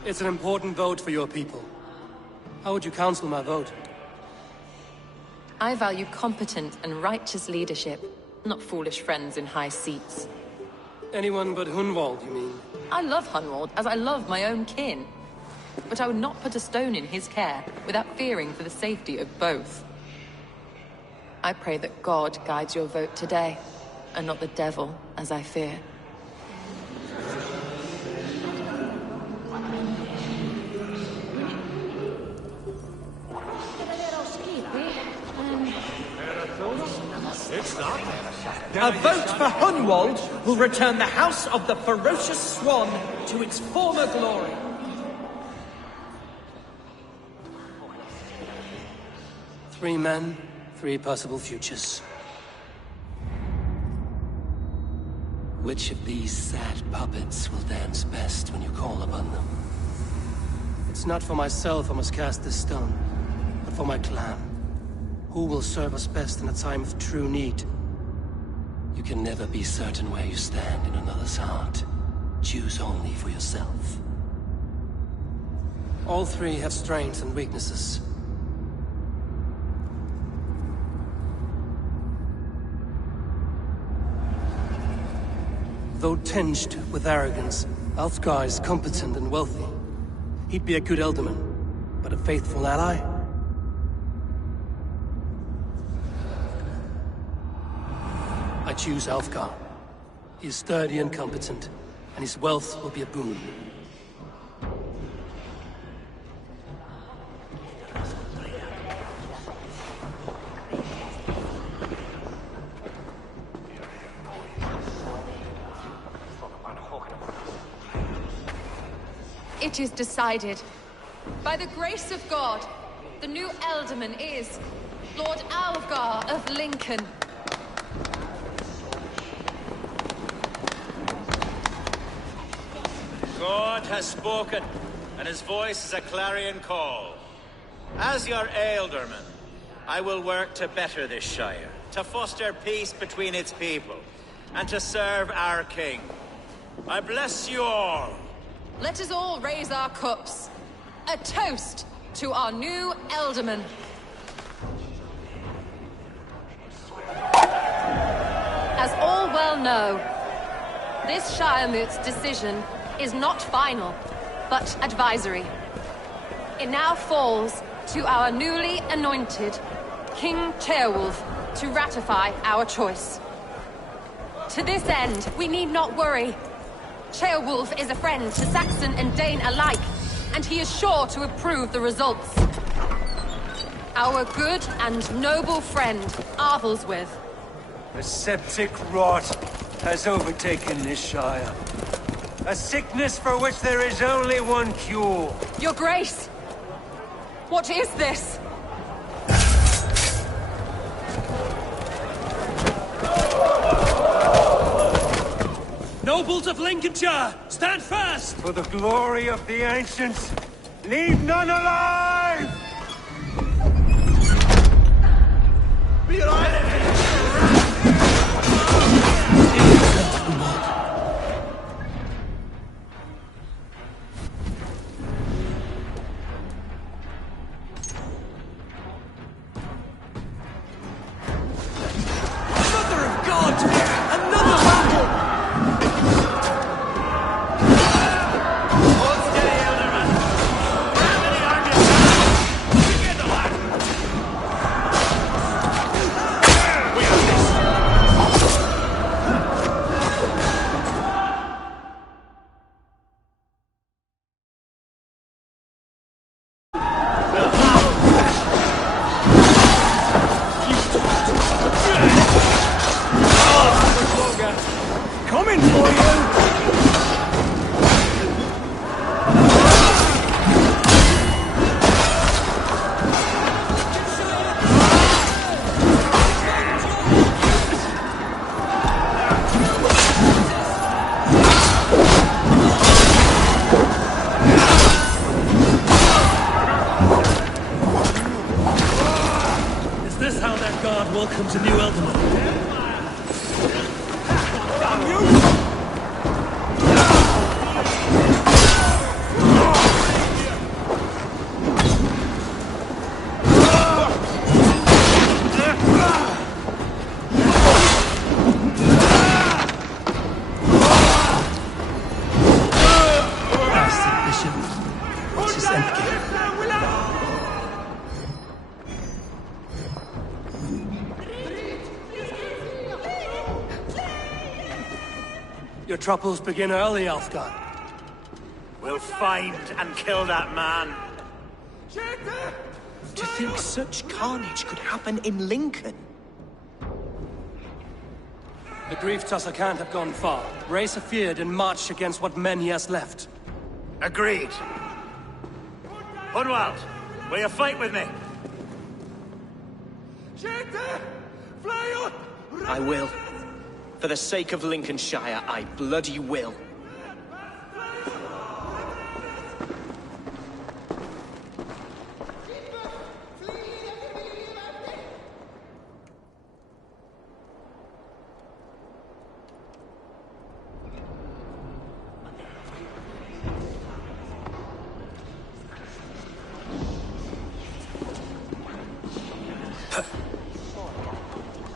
It's an important vote for your people. How would you counsel my vote? I value competent and righteous leadership, not foolish friends in high seats. Anyone but Hunwald, you mean? I love Hunwald, as I love my own kin. But I would not put a stone in his care without fearing for the safety of both. I pray that God guides your vote today, and not the devil, as I fear. A vote for Hunwald will return the House of the Ferocious Swan to its former glory. Three men, 3 possible futures. Which of these sad puppets will dance best when you call upon them? It's not for myself I must cast this stone, but for my clan. Who will serve us best in a time of true need? You can never be certain where you stand in another's heart. Choose only for yourself. All 3 have strengths and weaknesses. Though tinged with arrogance, Alfgar is competent and wealthy. He'd be a good elderman, but a faithful ally? I choose Alfgar. He is sturdy and competent, and his wealth will be a boon. It is decided. By the grace of God, the new Elderman is Lord Alfgar of Lincoln. God has spoken, and his voice is a clarion call. As your Ealdorman, I will work to better this Shire, to foster peace between its people, and to serve our king. I bless you all. Let us all raise our cups. A toast to our new Elderman. well know, this Shiremoot's decision is not final, but advisory. It now falls to our newly anointed King Ceolwulf to ratify our choice. To this end, we need not worry. Ceolwulf is a friend to Saxon and Dane alike, and he is sure to approve the results. Our good and noble friend, Arthelswith. A septic rot has overtaken this Shire. A sickness for which there is only one cure. Your Grace! What is this? Nobles of Lincolnshire, stand fast! For the glory of the ancients, leave none alive! Be alive! Your troubles begin early, Alfgar. We'll find and kill that man. To think such carnage could happen in Lincoln. The grief tusser can't have gone far. Raise a feared and march against what men he has left. Agreed. Hunwald, will you fight with me? I will. For the sake of Lincolnshire, I bloody will.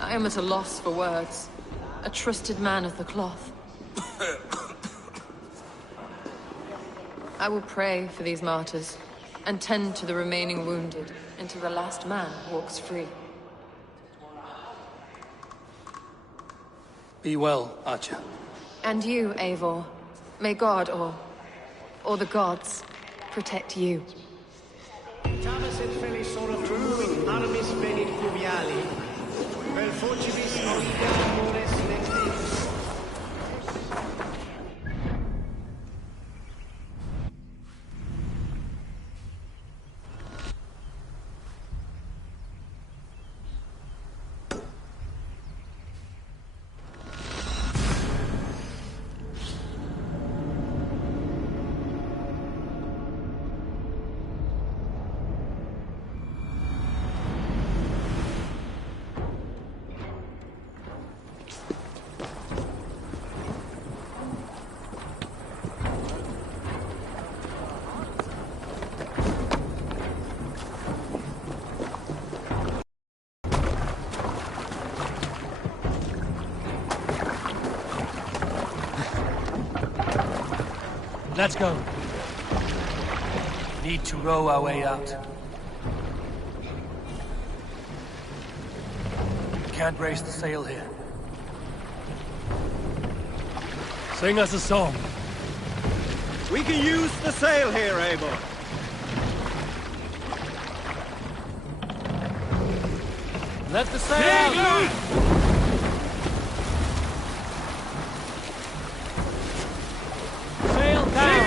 I am at a loss for words. A trusted man of the cloth. I will pray for these martyrs, and tend to the remaining wounded, until the last man walks free. Be well, Archer. And you, Eivor. May God, or the gods, protect you. Tavis et felis oratorum armis venit fluviali, vel focibis orida amores necteris. Let's go. Need to row our way out. Can't raise the sail here. Sing us a song. We can use the sail here, Eivor. Let the sail out! Sail down!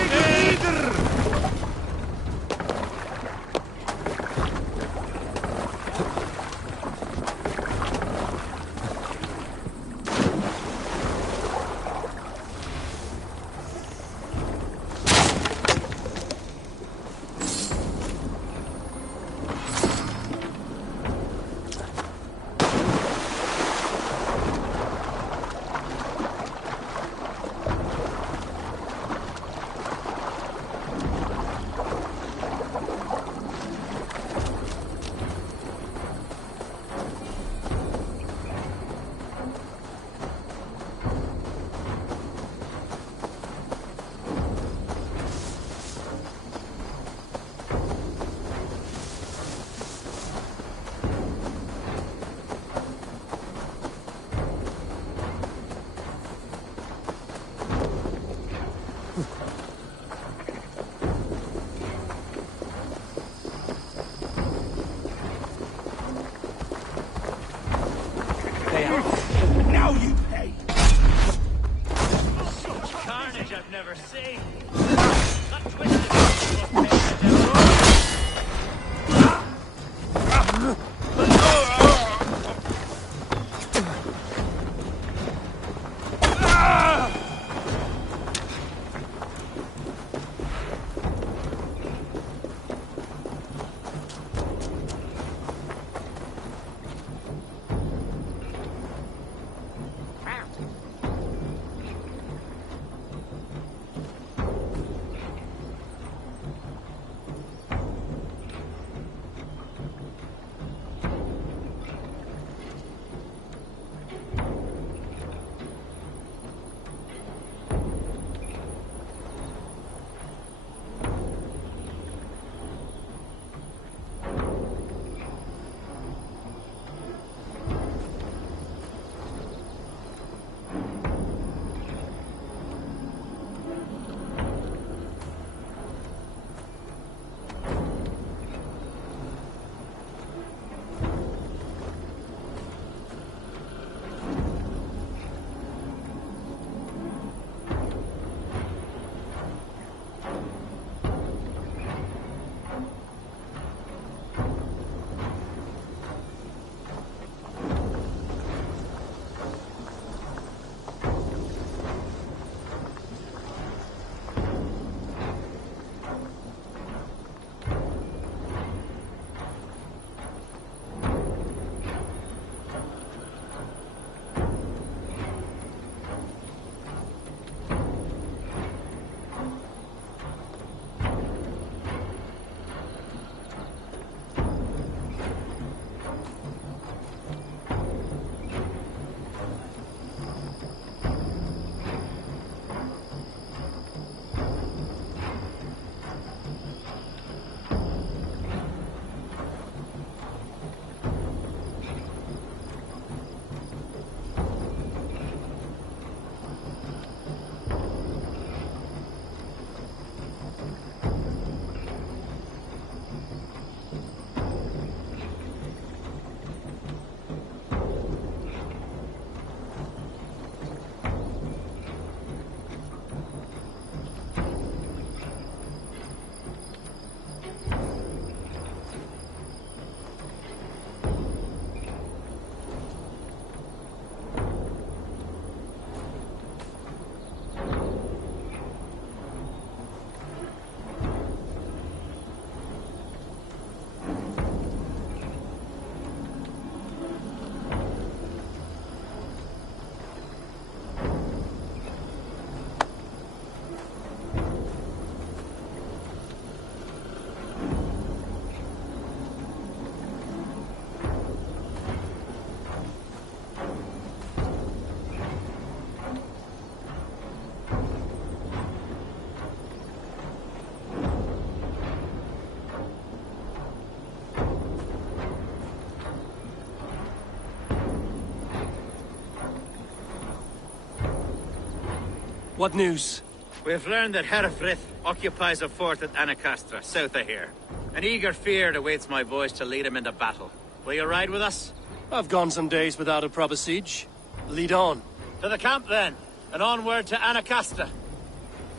What news? We've learned that Herefrith occupies a fort at Anacastra, south of here. An eager fear awaits my voice to lead him into battle. Will you ride with us? I've gone some days without a proper siege. Lead on. To the camp, then, and onward to Anacastra.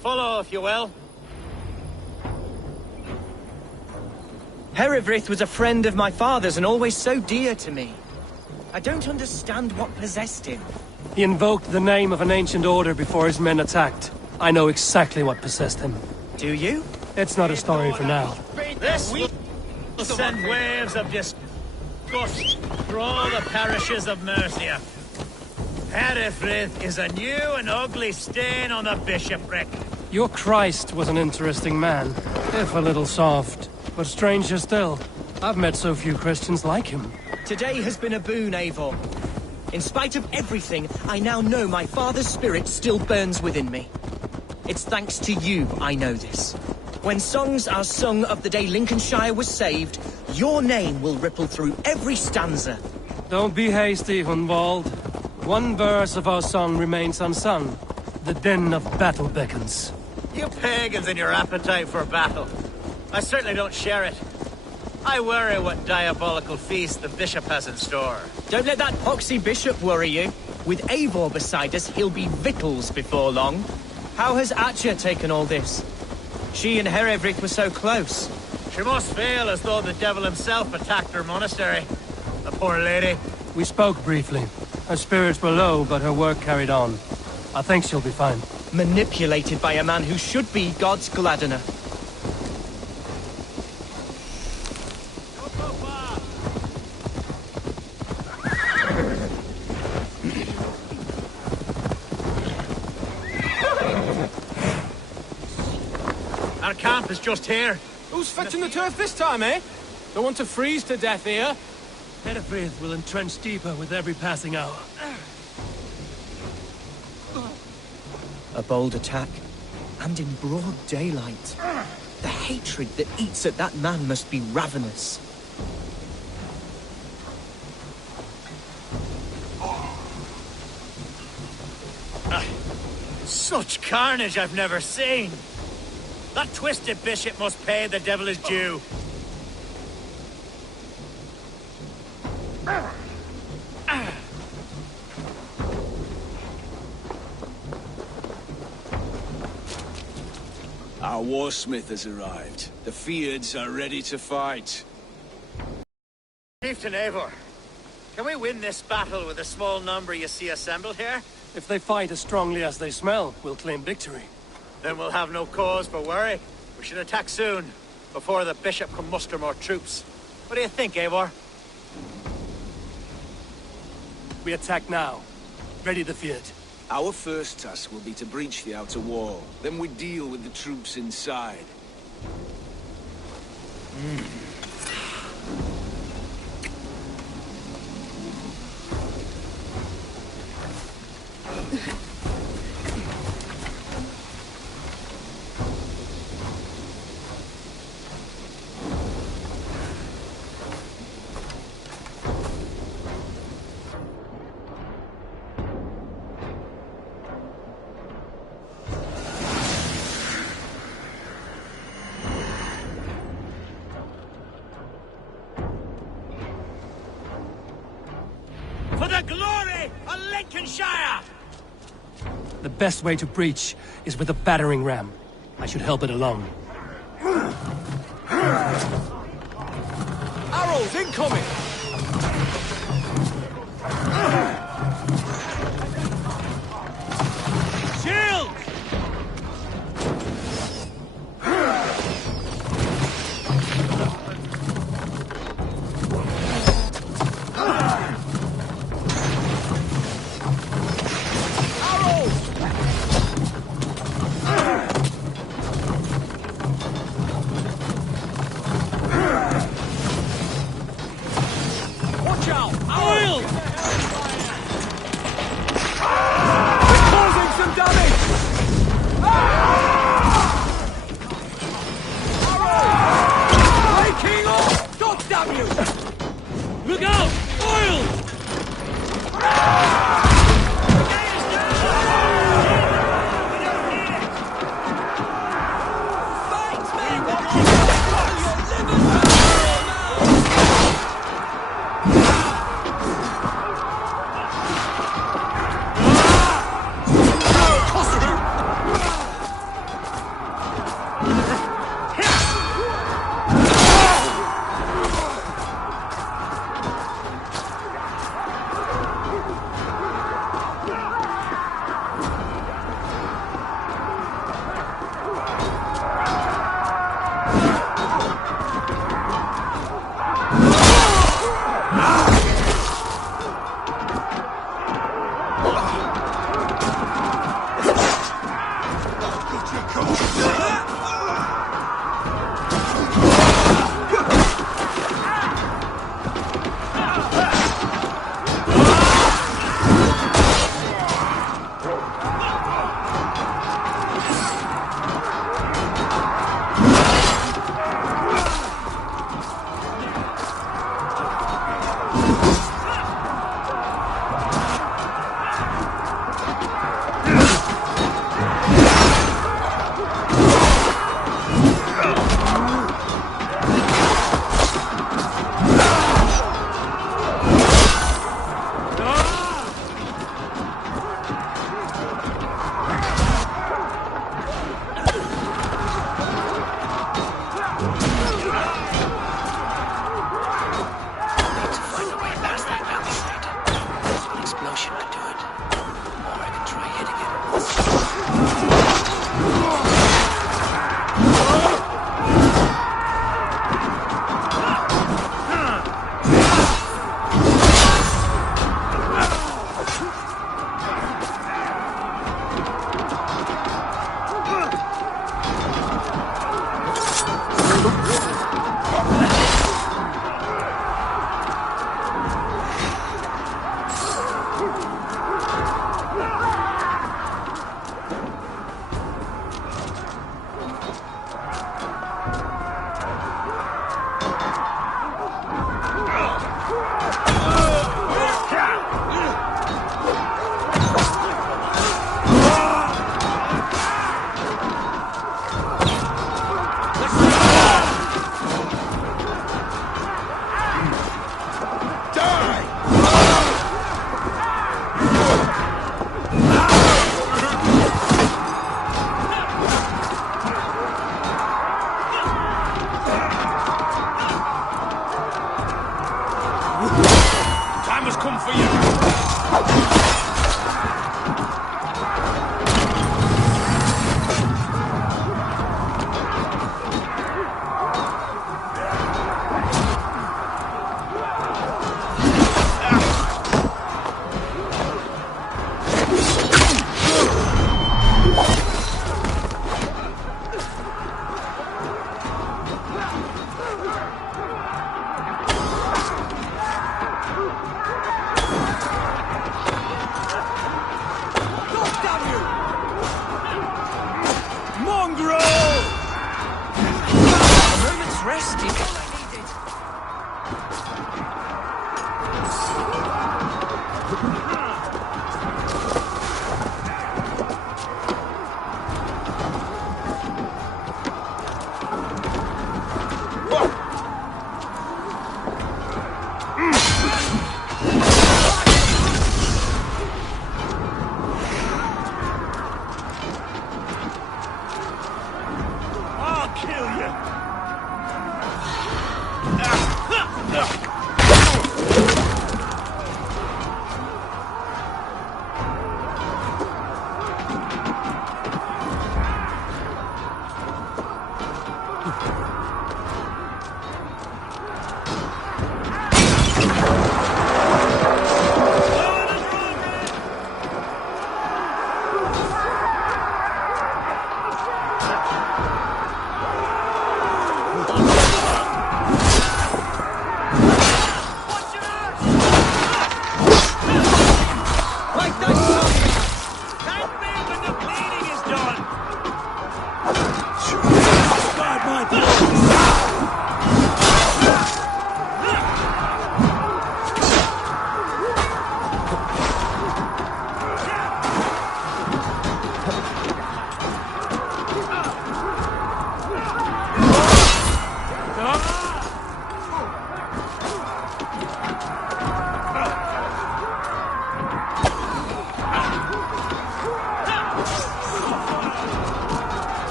Follow, if you will. Herefrith was a friend of my father's and always so dear to me. I don't understand what possessed him. He invoked the name of an ancient order before his men attacked. I know exactly what possessed him. Do you? It's not a story for now. This will send waves of disgust through all the parishes of Mercia. Herefrith is a new and ugly stain on the bishopric. Your Christ was an interesting man, if a little soft. But stranger still, I've met so few Christians like him. Today has been a boon, Eivor. In spite of everything, I now know my father's spirit still burns within me. It's thanks to you I know this. When songs are sung of the day Lincolnshire was saved, your name will ripple through every stanza. Don't be hasty, Hunwald. One verse of our song remains unsung. The din of battle beckons. You pagans and your appetite for battle. I certainly don't share it. I worry what diabolical feast the bishop has in store. Don't let that poxy bishop worry you. With Eivor beside us, he'll be victuals before long. How has Atcha taken all this? She and Herefrith were so close. She must feel as though the devil himself attacked her monastery. The poor lady. We spoke briefly. Her spirits were low, but her work carried on. I think she'll be fine. Manipulated by a man who should be God's gladdener. Our camp is just here. Who's fetching the turf this time, eh? Don't want to freeze to death here. Herefrith will entrench deeper with every passing hour. A bold attack, and in broad daylight. The hatred that eats at that man must be ravenous. Such carnage I've never seen. That twisted bishop must pay the devil his due. Our warsmith has arrived. The Fiards are ready to fight. Chieftain Eivor, can we win this battle with the small number you see assembled here? If they fight as strongly as they smell, we'll claim victory. Then we'll have no cause for worry. We should attack soon, before the bishop can muster more troops. What do you think, Eivor? We attack now. Ready the Fiard. Our first task will be to breach the outer wall. Then we deal with the troops inside. For the glory of Lincolnshire! The best way to breach is with a battering ram. I should help it along. Arrows incoming! Shield! Watch out! Oil!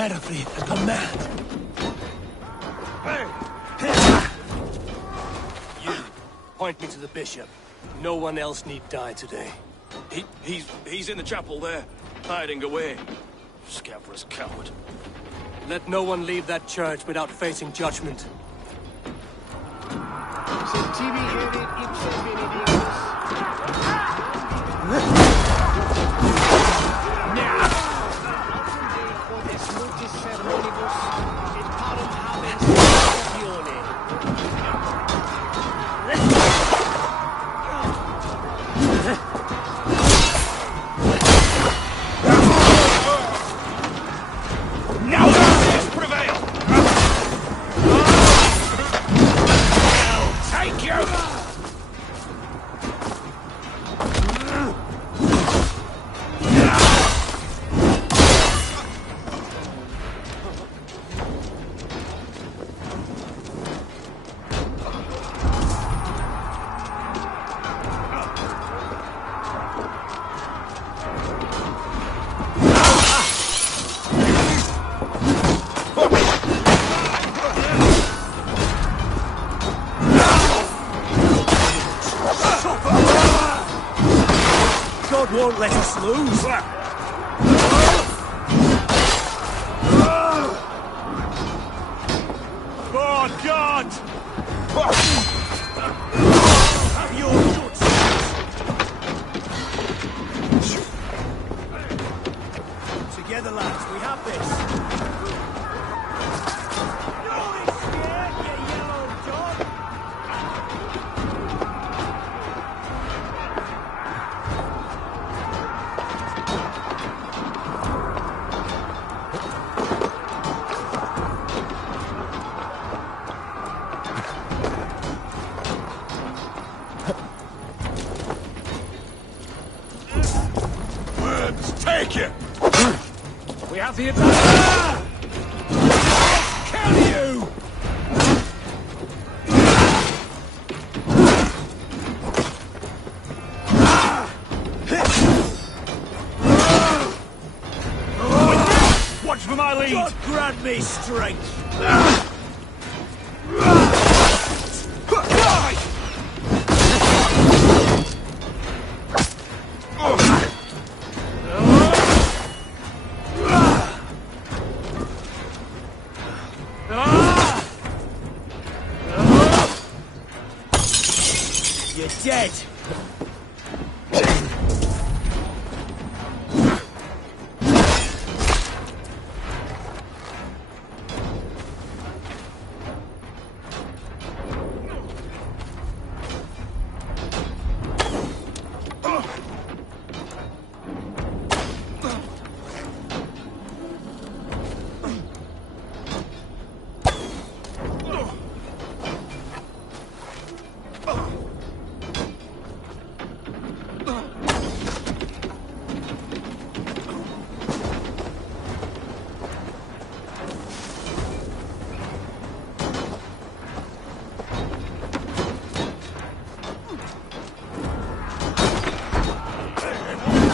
Hereford and command. You, point me to the bishop. No one else need die today. He's in the chapel there, hiding away. Scabrous coward. Let no one leave that church without facing judgment. God won't let us lose. God! Have your guts. Together, lads, we have this. Take it! We have the advantage! Kill you! Watch for my lead! God grant me strength! You're dead!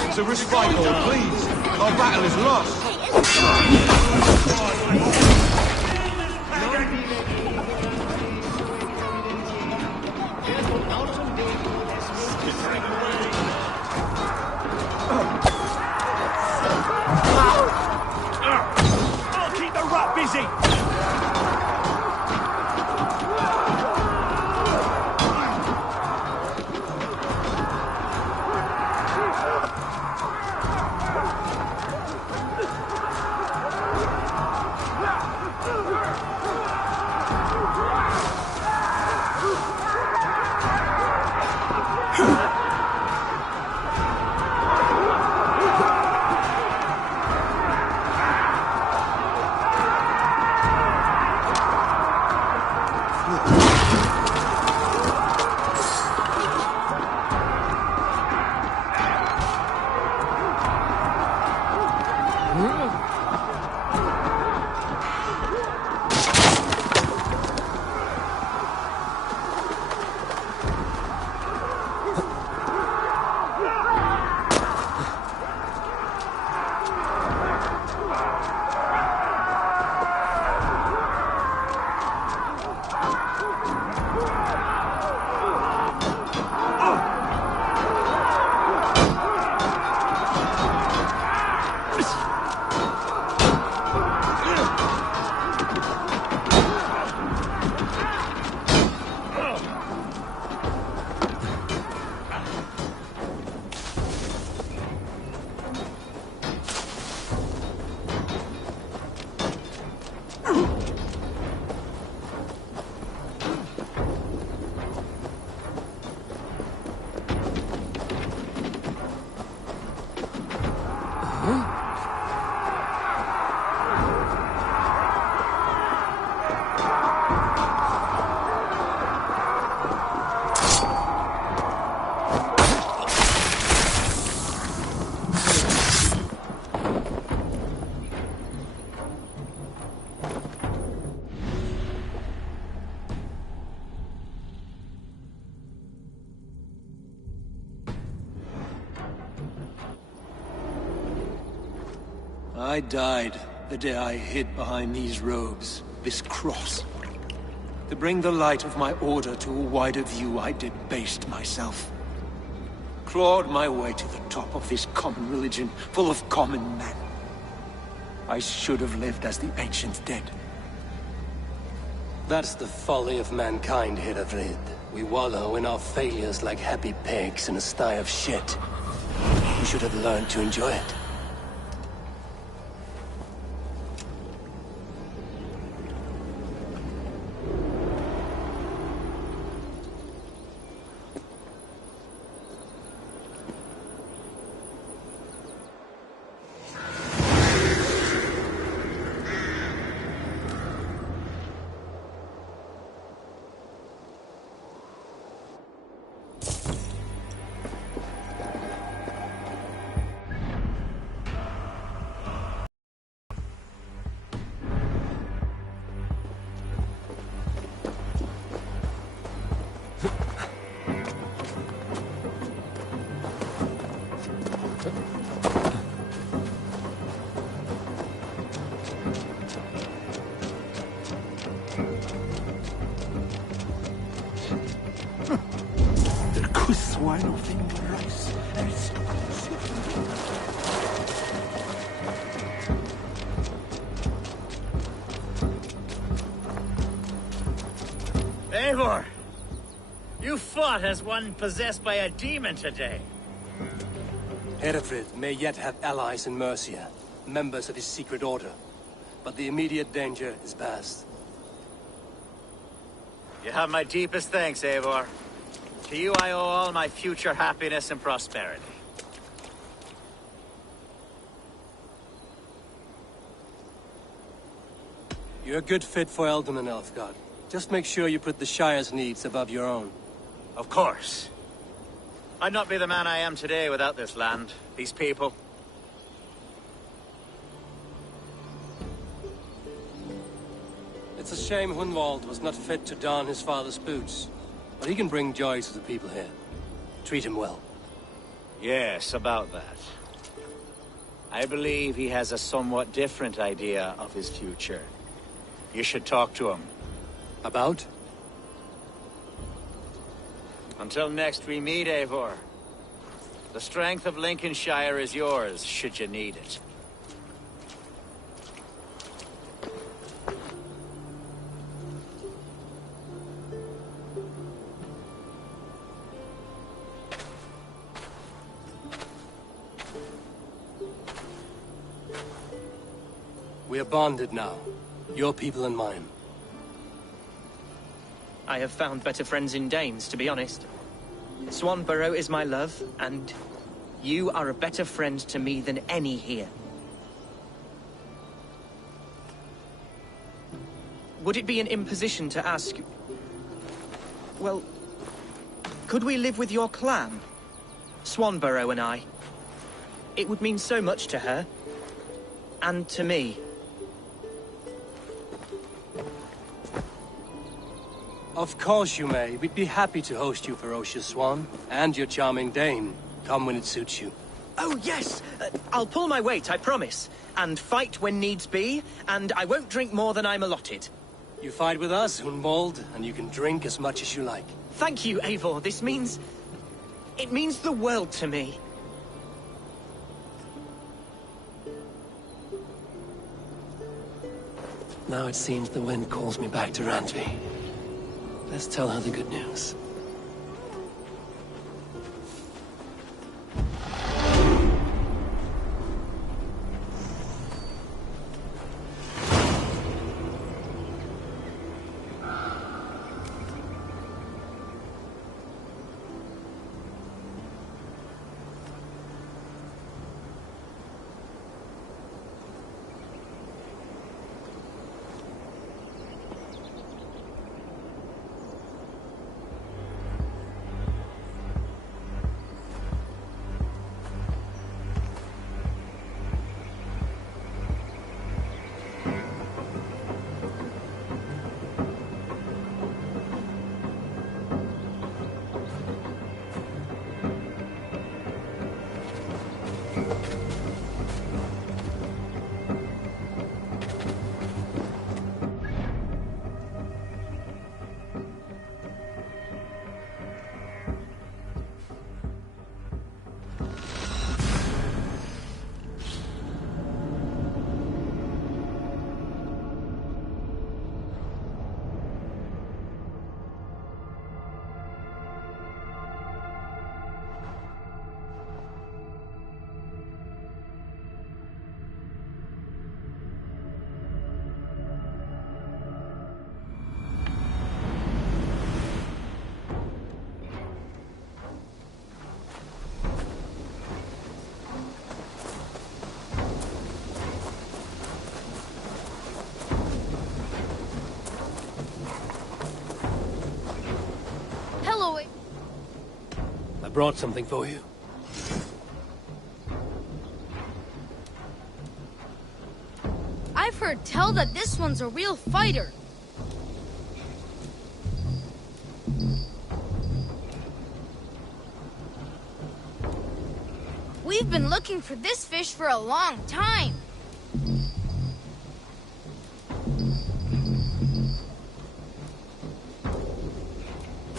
It's a respite hall, please. Our battle is lost. I'll keep the rat busy! I died the day I hid behind these robes, this cross. To bring the light of my order to a wider view, I debased myself. Clawed my way to the top of this common religion, full of common men. I should have lived as the ancient dead. That's the folly of mankind, Herefrid. We wallow in our failures like happy pigs in a sty of shit. We should have learned to enjoy it. Eivor! You fought as one possessed by a demon today. Herefrid may yet have allies in Mercia, members of his secret order. But the immediate danger is past. You have my deepest thanks, Eivor. To you I owe all my future happiness and prosperity. You're a good fit for Eldon and Elfgard. Just make sure you put the Shire's needs above your own. Of course. I'd not be the man I am today without this land, these people. It's a shame Hunwald was not fit to don his father's boots. But he can bring joy to the people here. Treat him well. Yes, about that. I believe he has a somewhat different idea of his future. You should talk to him. About? Until next we meet, Eivor. The strength of Lincolnshire is yours, should you need it. We are bonded now. Your people and mine. I have found better friends in Danes, to be honest. Swanborough is my love, and you are a better friend to me than any here. Would it be an imposition to ask... Well, could we live with your clan? Swanborough and I. It would mean so much to her. And to me. Of course you may. We'd be happy to host you, ferocious Swan. And your charming Dane. Come when it suits you. Oh, yes! I'll pull my weight, I promise. And fight when needs be, and I won't drink more than I'm allotted. You fight with us, Hunwald, and you can drink as much as you like. Thank you, Eivor. This means... it means the world to me. Now it seems the wind calls me back to Randvi. Let's tell her the good news. brought something for you. I've heard tell that this one's a real fighter. We've been looking for this fish for a long time.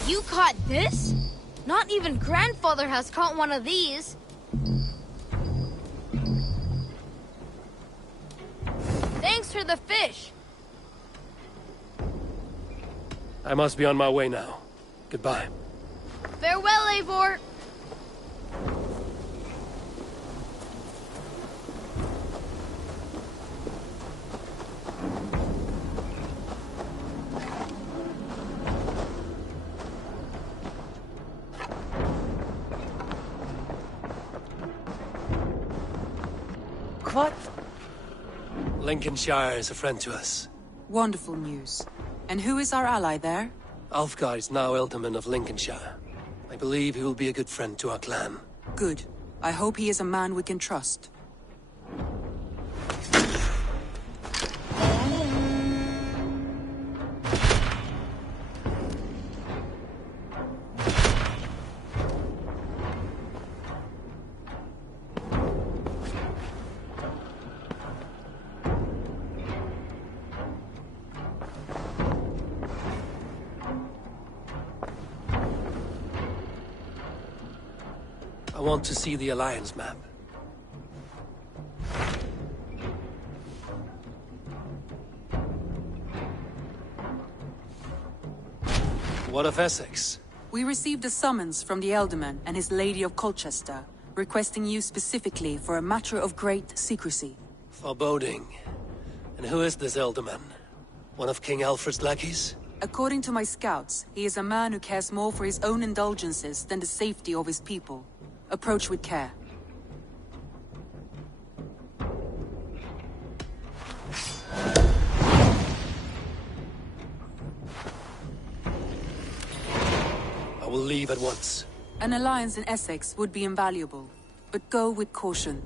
You caught this? Not even Grandfather has caught one of these. Thanks for the fish. I must be on my way now. Goodbye. Farewell, Eivor. What? Lincolnshire is a friend to us. Wonderful news. And who is our ally there? Alfgar is now Ealdorman of Lincolnshire. I believe he will be a good friend to our clan. Good. I hope he is a man we can trust. I want to see the Alliance map. What of Essex? We received a summons from the Ealdorman and his Lady of Colchester, requesting you specifically for a matter of great secrecy. Foreboding. And who is this Ealdorman? One of King Alfred's lackeys? According to my scouts, he is a man who cares more for his own indulgences than the safety of his people. Approach with care. I will leave at once. An alliance in Essex would be invaluable, but go with caution.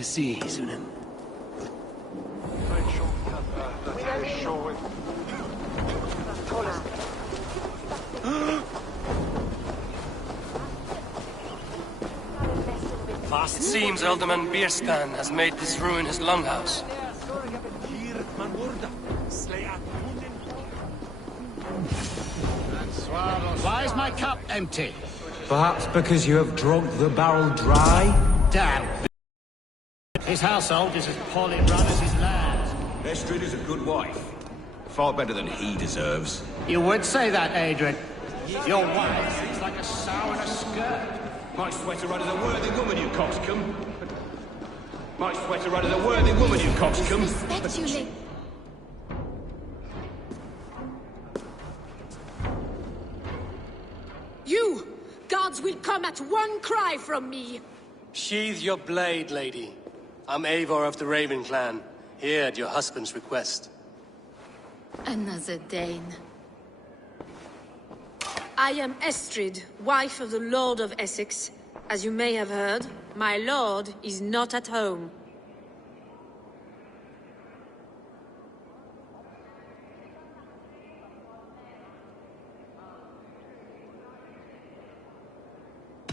you see, Sunan? It seems Alderman Birskan has made this ruin his longhouse. Why is my cup empty? Perhaps because you have drunk the barrel dry? Damn. His household is as poorly run as his land. Estrid is a good wife. Far better than he deserves. You would say that, Adrian. Your wife is like a sow in a skirt. My sweater run is a worthy woman, you coxcomb. My sweater run is a worthy woman, you coxcomb. Respect you, Link. You! Gods will come at one cry from me! Sheathe your blade, lady. I'm Eivor of the Raven clan, here at your husband's request. Another Dane. I am Estrid, wife of the Lord of Essex. As you may have heard, my lord is not at home.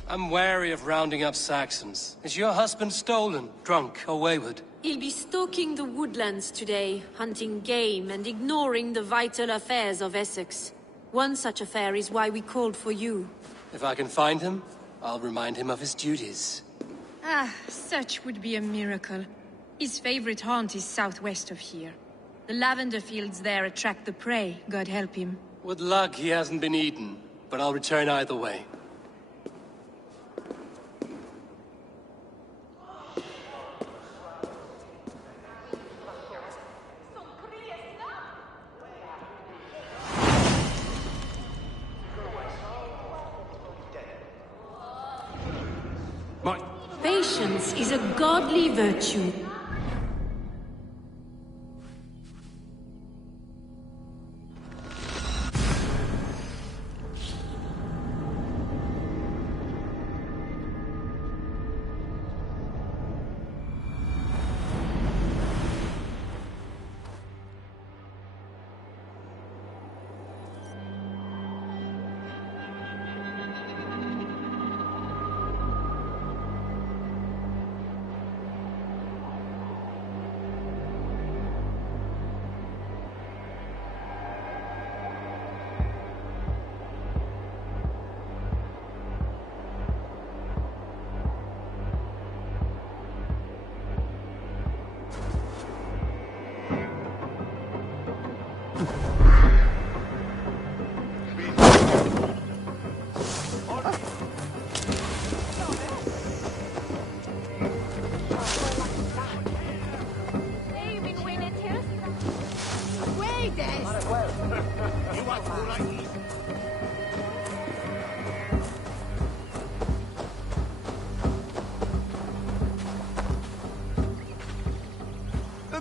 I'm wary of rounding up Saxons. Is your husband stolen, drunk, or wayward? He'll be stalking the woodlands today, hunting game and ignoring the vital affairs of Essex. One such affair is why we called for you. If I can find him, I'll remind him of his duties. Ah, such would be a miracle. His favorite haunt is southwest of here. The lavender fields there attract the prey, God help him. With luck, he hasn't been eaten, but I'll return either way. Patience is a godly virtue.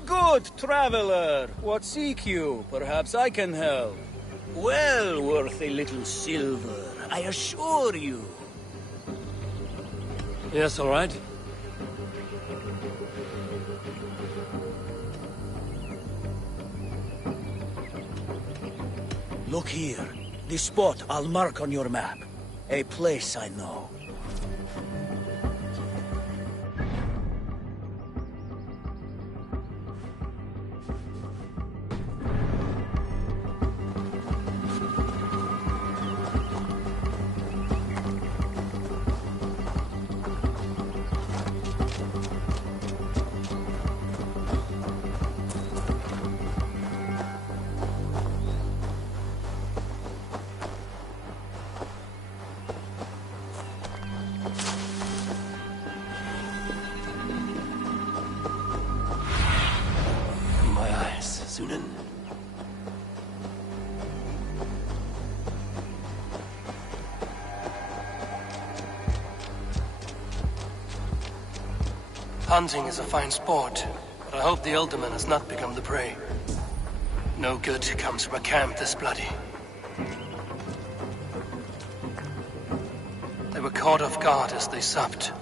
Good traveler, what seek you? Perhaps I can help. Well worth a little silver, I assure you. Yes, all right. Look here, the spot I'll mark on your map. A place I know. Sunan. Hunting is a fine sport, but I hope the Alderman has not become the prey. No good comes from a camp this bloody. They were caught off guard as they supped.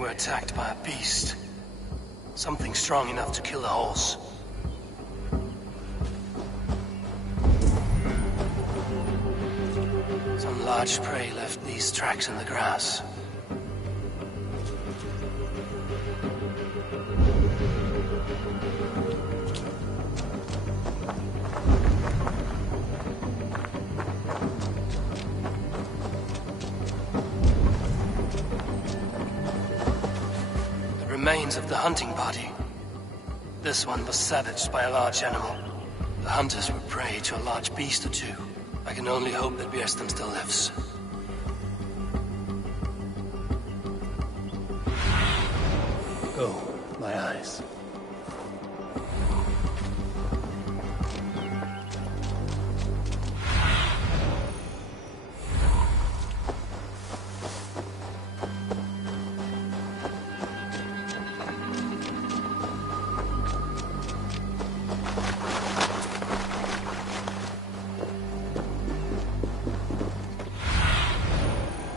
were attacked by a beast. Something strong enough to kill a horse. Some large prey left these tracks in the grass. Remains of the hunting party. This one was savaged by a large animal. The hunters were prey to a large beast or two. I can only hope that Björnstam still lives. Oh, my eyes.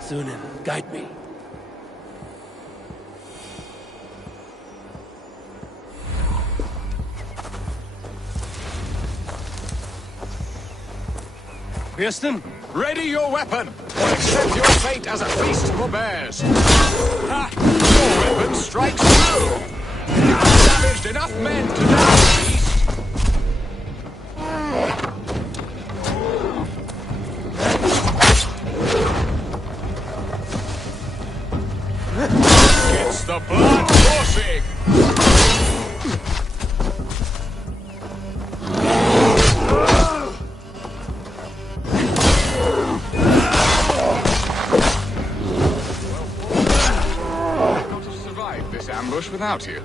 Sunan, guide me. Björnstam? Ready your weapon, or accept your fate as a feast for bears. Ha! Your weapon strikes true! I've savaged enough men to die, beast! It's the blood coursing! Without you.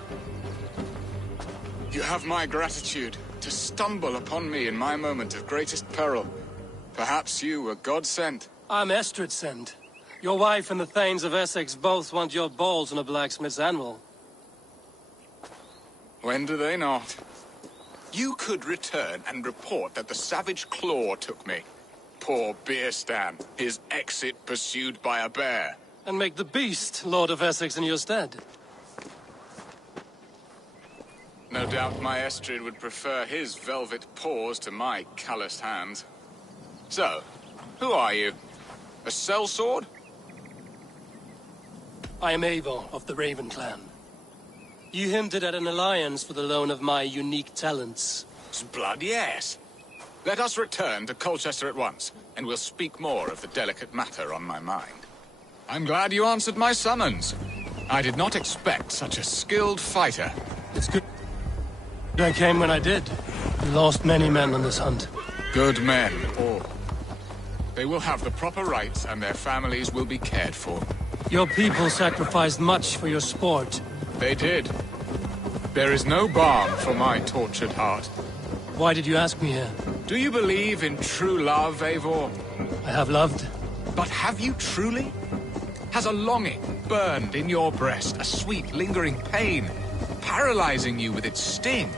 You have my gratitude to stumble upon me in my moment of greatest peril. Perhaps you were God sent. I'm Estrid sent. Your wife and the Thanes of Essex both want your balls on a blacksmith's anvil. When do they not? You could return and report that the savage Claw took me. Poor Björnstam, his exit pursued by a bear. And make the beast Lord of Essex in your stead. No doubt my Estrid would prefer his velvet paws to my calloused hands. So, who are you? A sellsword? I am Eivor of the Raven clan. You hinted at an alliance for the loan of my unique talents. Blood, yes. Let us return to Colchester at once, and we'll speak more of the delicate matter on my mind. I'm glad you answered my summons. I did not expect such a skilled fighter. It's good I came when I did. We lost many men on this hunt. Good men, all. They will have the proper rights, and their families will be cared for. Your people sacrificed much for your sport. They did. There is no balm for my tortured heart. Why did you ask me here? Do you believe in true love, Eivor? I have loved. But have you truly? Has a longing burned in your breast, a sweet, lingering pain, paralyzing you with its sting?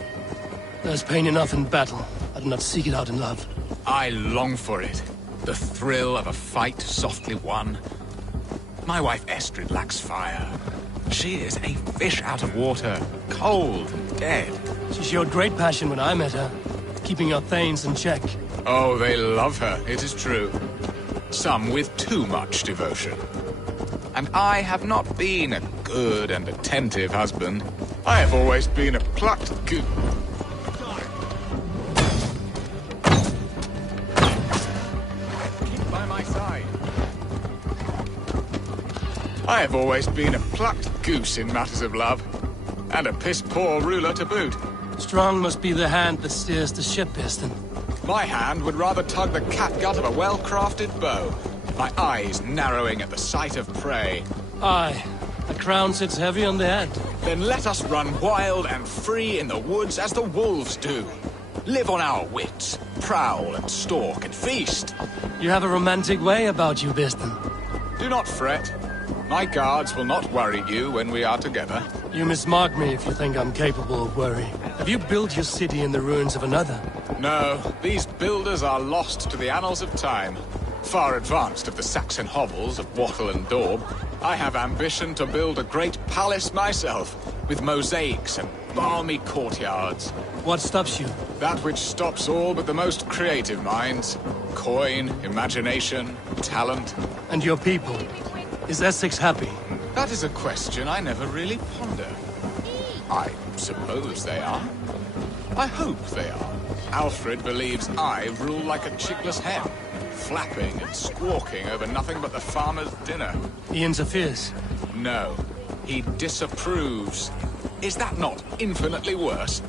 There's pain enough in battle. I do not seek it out in love. I long for it. The thrill of a fight softly won. My wife Estrid lacks fire. She is a fish out of water, cold and dead. She showed great passion when I met her, keeping your Thanes in check. Oh, they love her, it is true. Some with too much devotion. And I have not been a good and attentive husband. I have always been a plucked goose. Keep by my side. I have always been a plucked goose in matters of love. And a piss-poor ruler to boot. Strong must be the hand that steers the ship, Björnstam. My hand would rather tug the catgut of a well-crafted bow. My eyes narrowing at the sight of prey. Aye. The crown sits heavy on the head. Then let us run wild and free in the woods as the wolves do. Live on our wits, prowl and stalk and feast. You have a romantic way about you, Björnstam. Do not fret. My guards will not worry you when we are together. You mismark me if you think I'm capable of worry. Have you built your city in the ruins of another? No, these builders are lost to the annals of time. Far advanced of the Saxon hovels of Wattle and Daub. I have ambition to build a great palace myself, with mosaics and balmy courtyards. What stops you? That which stops all but the most creative minds. Coin, imagination, talent. And your people? Is Essex happy? That is a question I never really ponder. I suppose they are. I hope they are. Alfred believes I rule like a chickless hen, flapping and squawking over nothing but the farmer's dinner. He interferes? No. He disapproves. Is that not infinitely worse?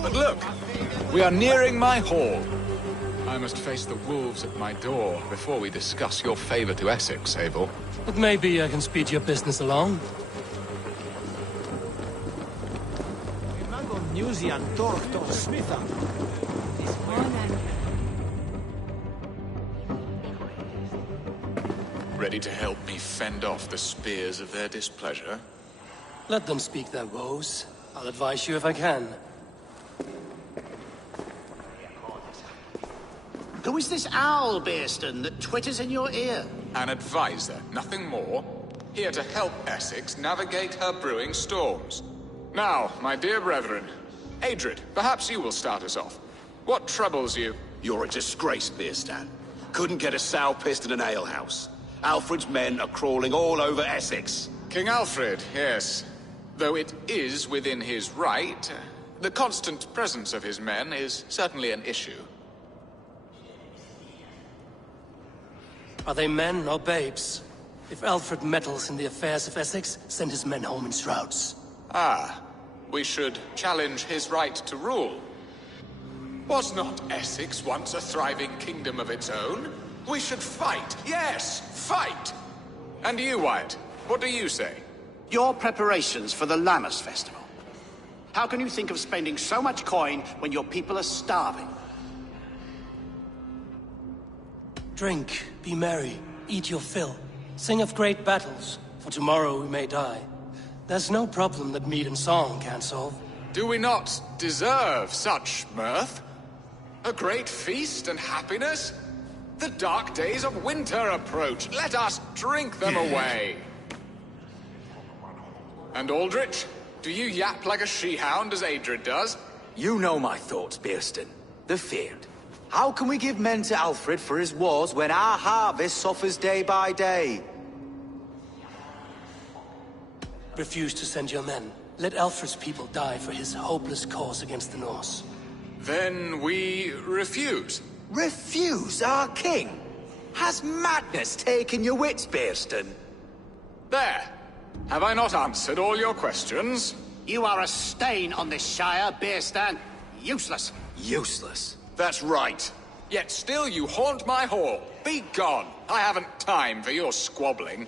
But look, we are nearing my hall. I must face the wolves at my door before we discuss your favor to Essex, Abel. But maybe I can speed your business along. Ready to help me fend off the spears of their displeasure? Let them speak their woes. I'll advise you if I can. Who is this owl, Bearston, that twitters in your ear? An advisor, nothing more. Here to help Essex navigate her brewing storms. Now, my dear brethren, Adred, perhaps you will start us off. What troubles you? You're a disgrace, Bearstan. Couldn't get a sow pissed in an alehouse. Alfred's men are crawling all over Essex. King Alfred, yes. Though it is within his right, the constant presence of his men is certainly an issue. Are they men or babes? If Alfred meddles in the affairs of Essex, send his men home in shrouds. Ah, we should challenge his right to rule. Was not Essex once a thriving kingdom of its own? We should fight, yes, fight! And you, Wyatt, what do you say? Your preparations for the Lammas festival. How can you think of spending so much coin when your people are starving? Drink, be merry, eat your fill. Sing of great battles, for tomorrow we may die. There's no problem that meat and song can't solve. Do we not deserve such mirth? A great feast and happiness? The dark days of winter approach. Let us drink them away. And Aldrich, do you yap like a she-hound as Adred does? You know my thoughts, Bearston. The feared. How can we give men to Alfred for his wars when our harvest suffers day by day? Refuse to send your men. Let Alfred's people die for his hopeless cause against the Norse. Then we refuse. Refuse our king? Has madness taken your wits, Bearston? There. Have I not answered all your questions? You are a stain on this Shire, Bearstan. Useless. Useless? That's right. Yet still you haunt my hall. Be gone. I haven't time for your squabbling.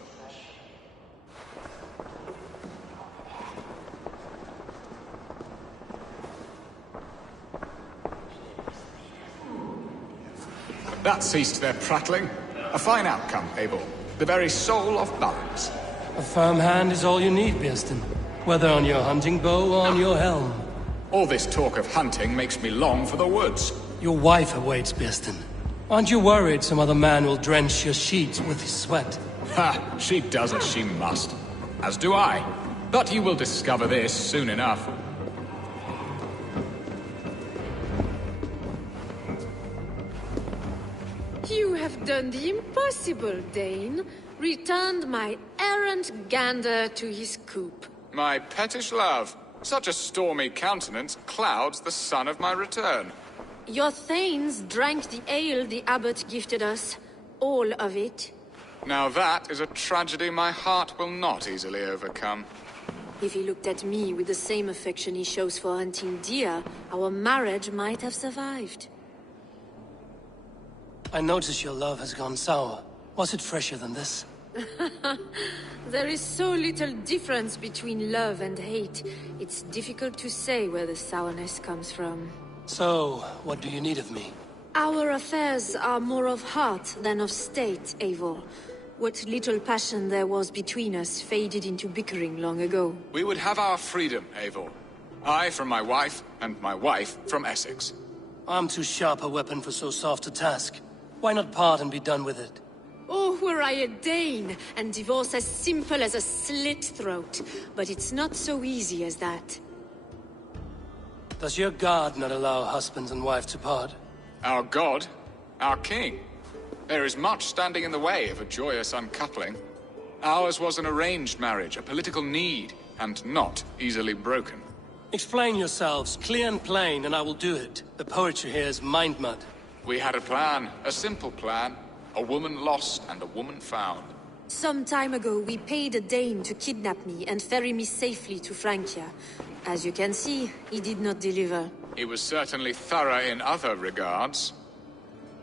That ceased their prattling. A fine outcome, Abel. The very soul of balance. A firm hand is all you need, Bearston. Whether on your hunting bow or on your helm. All this talk of hunting makes me long for the woods. Your wife awaits, Bearston. Aren't you worried some other man will drench your sheets with his sweat? Ha! She does as she must. As do I. But you will discover this soon enough. You have done the impossible, Dane. Returned my errant gander to his coop. My pettish love. Such a stormy countenance clouds the sun of my return. Your thanes drank the ale the abbot gifted us. All of it. Now that is a tragedy my heart will not easily overcome. If he looked at me with the same affection he shows for hunting deer, our marriage might have survived. I notice your love has gone sour. Was it fresher than this? There is so little difference between love and hate. It's difficult to say where the sourness comes from. So, what do you need of me? Our affairs are more of heart than of state, Eivor. What little passion there was between us faded into bickering long ago. We would have our freedom, Eivor. I from my wife, and my wife from Essex. I'm too sharp a weapon for so soft a task. Why not part and be done with it? Oh, were I a Dane, and divorce as simple as a slit throat. But it's not so easy as that. Does your god not allow husband and wife to part? Our god? Our king? There is much standing in the way of a joyous uncoupling. Ours was an arranged marriage, a political need, and not easily broken. Explain yourselves, clear and plain, and I will do it. The poetry here is mind mud. We had a plan, a simple plan. A woman lost and a woman found. Some time ago, we paid a Dane to kidnap me and ferry me safely to Francia. As you can see, he did not deliver. He was certainly thorough in other regards.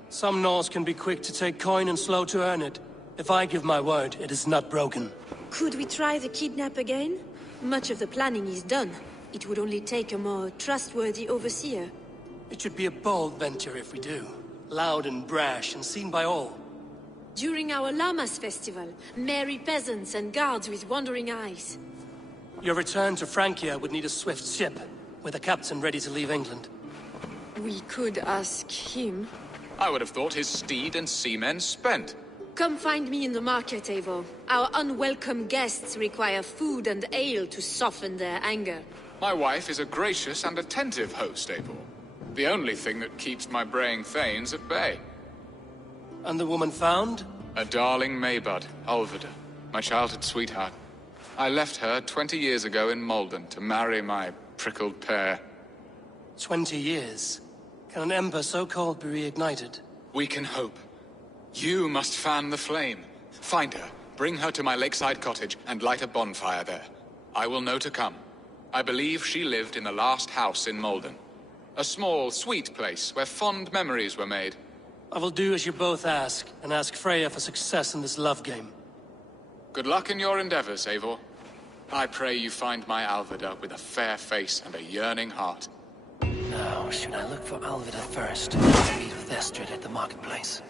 Some Norse can be quick to take coin and slow to earn it. If I give my word, it is not broken. Could we try the kidnap again? Much of the planning is done. It would only take a more trustworthy overseer. It should be a bold venture if we do. Loud and brash and seen by all. During our Llamas festival, merry peasants and guards with wandering eyes. Your return to Francia would need a swift ship, with a captain ready to leave England. We could ask him. I would have thought his steed and seamen spent. Come find me in the market, Eivor. Our unwelcome guests require food and ale to soften their anger. My wife is a gracious and attentive host, Eivor. The only thing that keeps my braying thanes at bay. And the woman found? A darling Maybud, Alvida, my childhood sweetheart. I left her 20 years ago in Malden to marry my prickled pear. 20 years? Can an ember so cold be reignited? We can hope. You must fan the flame. Find her, bring her to my lakeside cottage, and light a bonfire there. I will know to come. I believe she lived in the last house in Malden. A small, sweet place where fond memories were made. I will do as you both ask, and ask Freya for success in this love game. Good luck in your endeavors, Eivor. I pray you find my Alvida with a fair face and a yearning heart. Now, should I look for Alvida first? Meet with Estrid at the marketplace.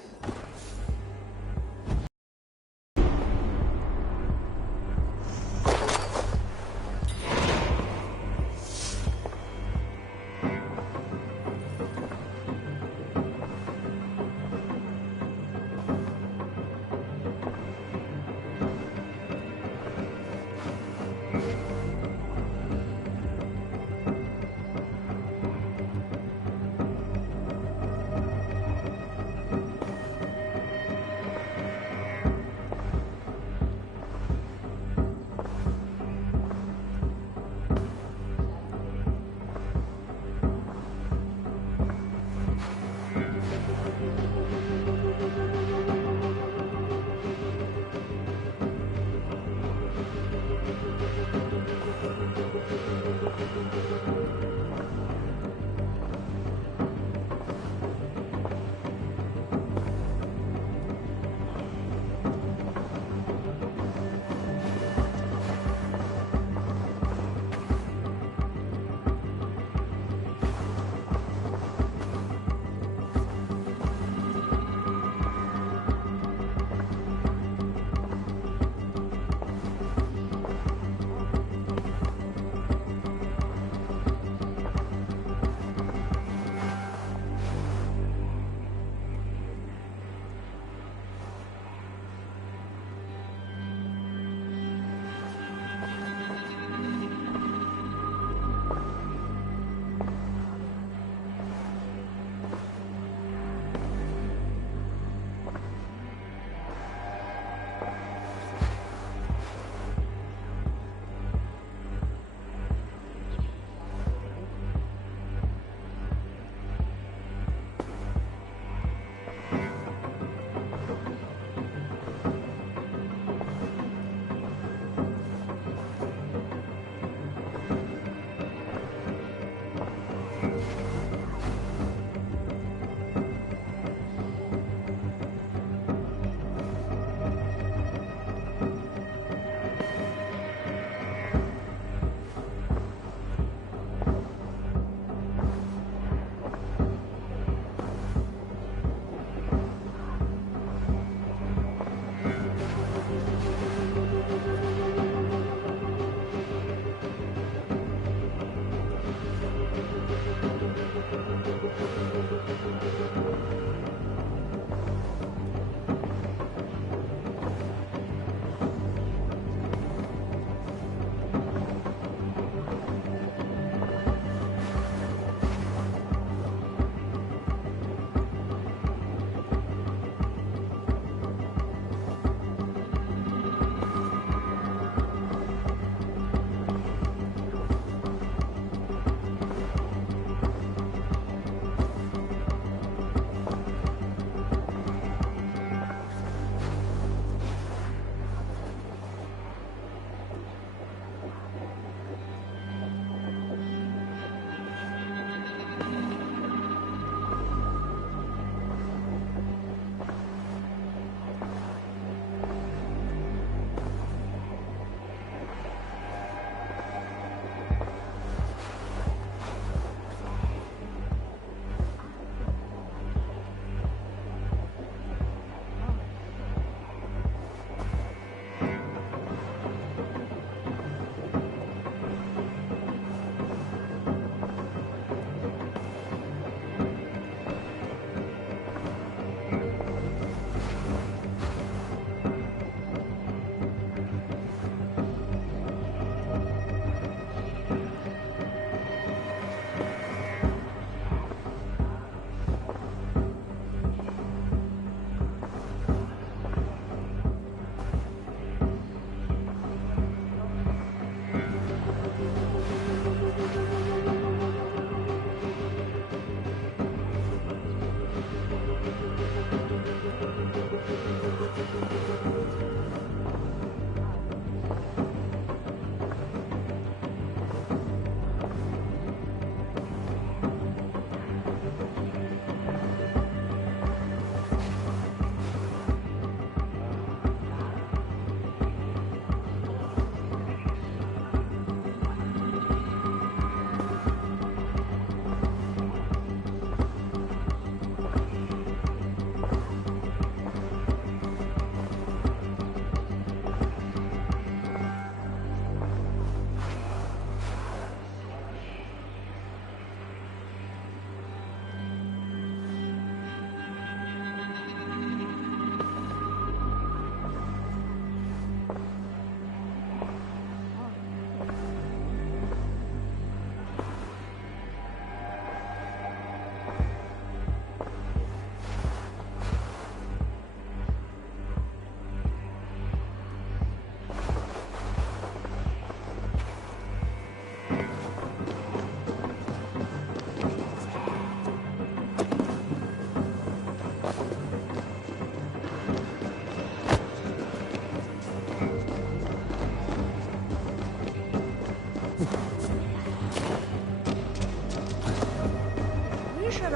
All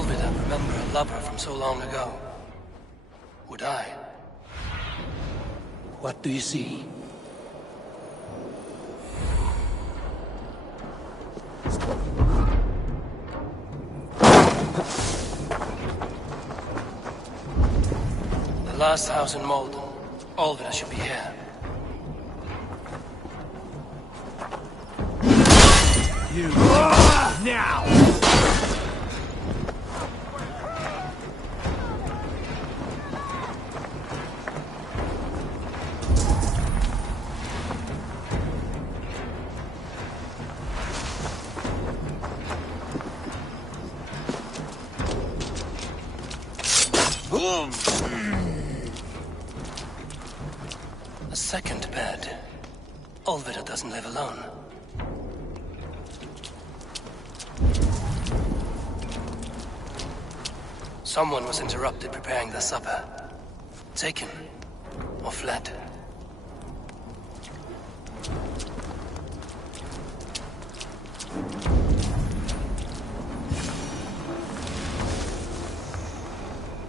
of it I remember a lover from so long ago. Would I? What do you see? The last house in Malden. All of it should be here. You now! A second bed. Olvida doesn't live alone. Someone was interrupted preparing their supper. Taken. Or fled.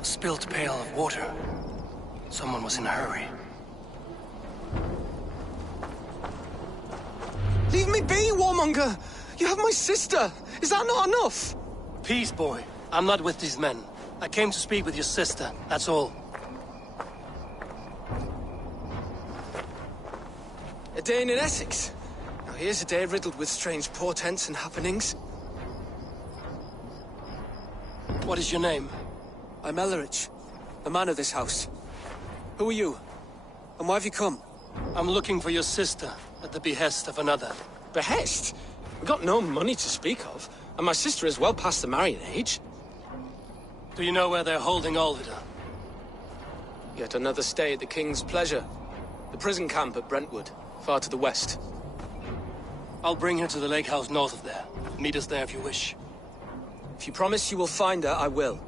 A spilled pail of water. Someone was in a hurry. Leave me be, warmonger! You have my sister! Is that not enough? Peace, boy. I'm not with these men. I came to speak with your sister, that's all. A day in Essex. Now here's a day riddled with strange portents and happenings. What is your name? I'm Ellerich, the man of this house. Who are you? And why have you come? I'm looking for your sister, at the behest of another. Behest? We've got no money to speak of, and my sister is well past the marrying age. Do you know where they're holding Olvida? Yet another stay at the King's pleasure. The prison camp at Brentwood, far to the west. I'll bring her to the lake house north of there. Meet us there if you wish. If you promise you will find her, I will.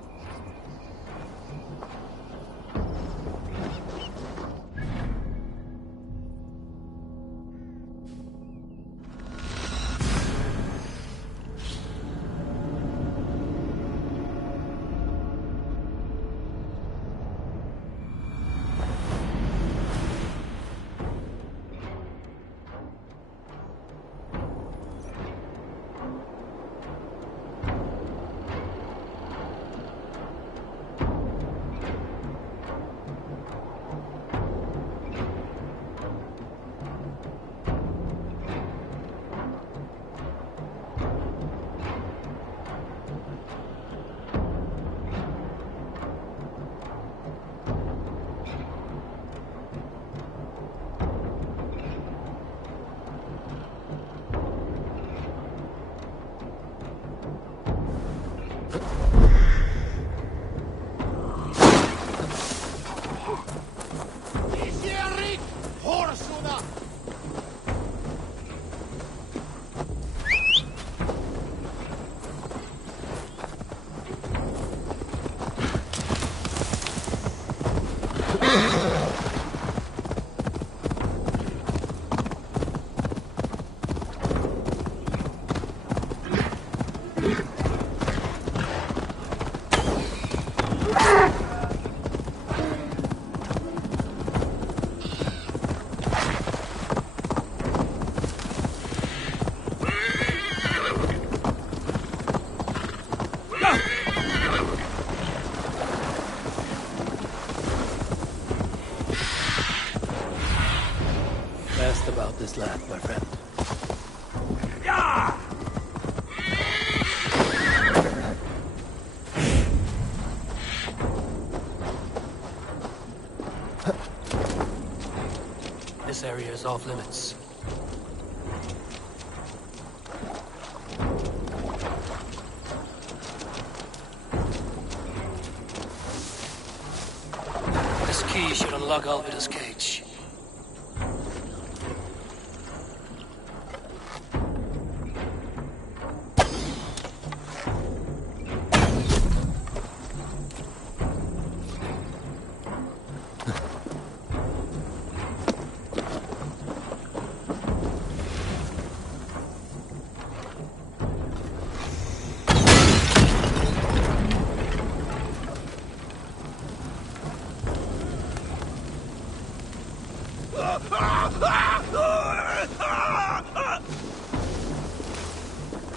Best about this land, my friend. This area is off limits. This key should unlock Alvida's cage.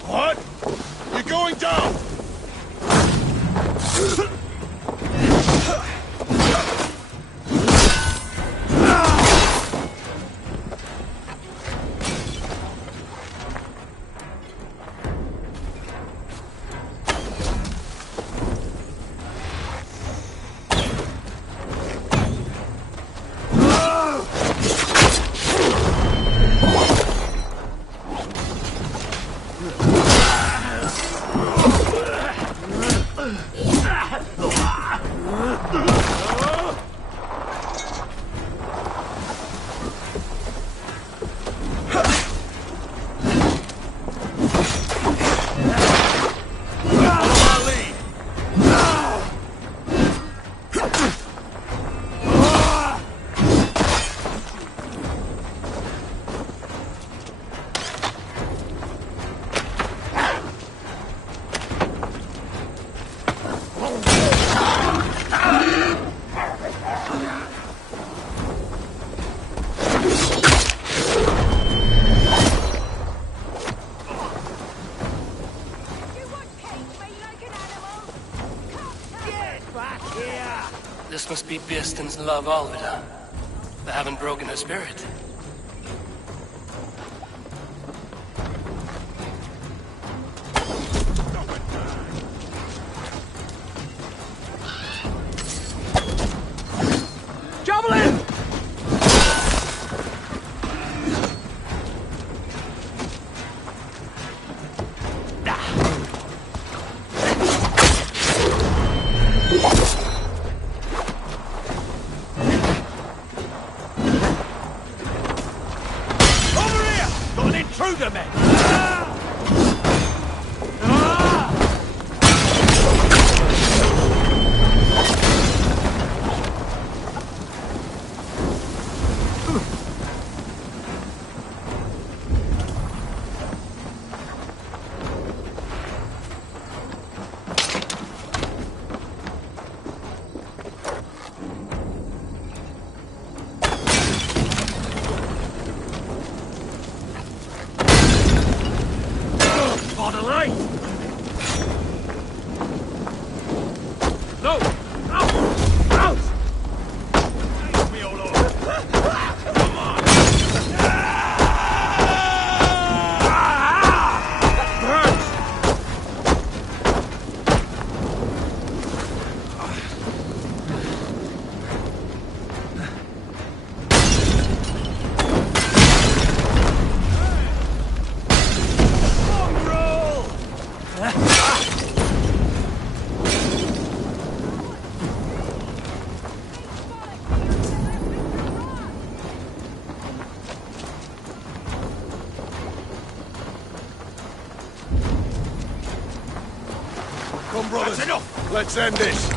What? You're going down! This must be Birsten's love, Alvida. They haven't broken her spirit. Javelin! Come, brothers. That's enough. Let's end this.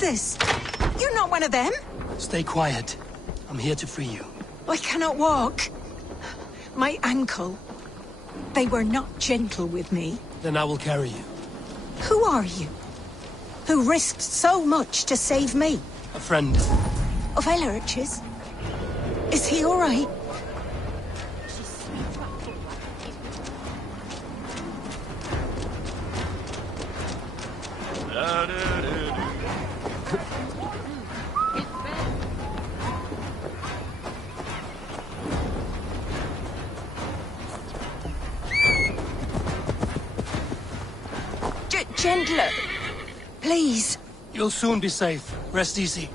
This? You're not one of them? Stay quiet. I'm here to free you. I cannot walk. My ankle. They were not gentle with me. Then I will carry you. Who are you? who risked so much to save me. A friend. Of Elrich's? Is he all right? Gentler. Please. You'll soon be safe. Rest easy.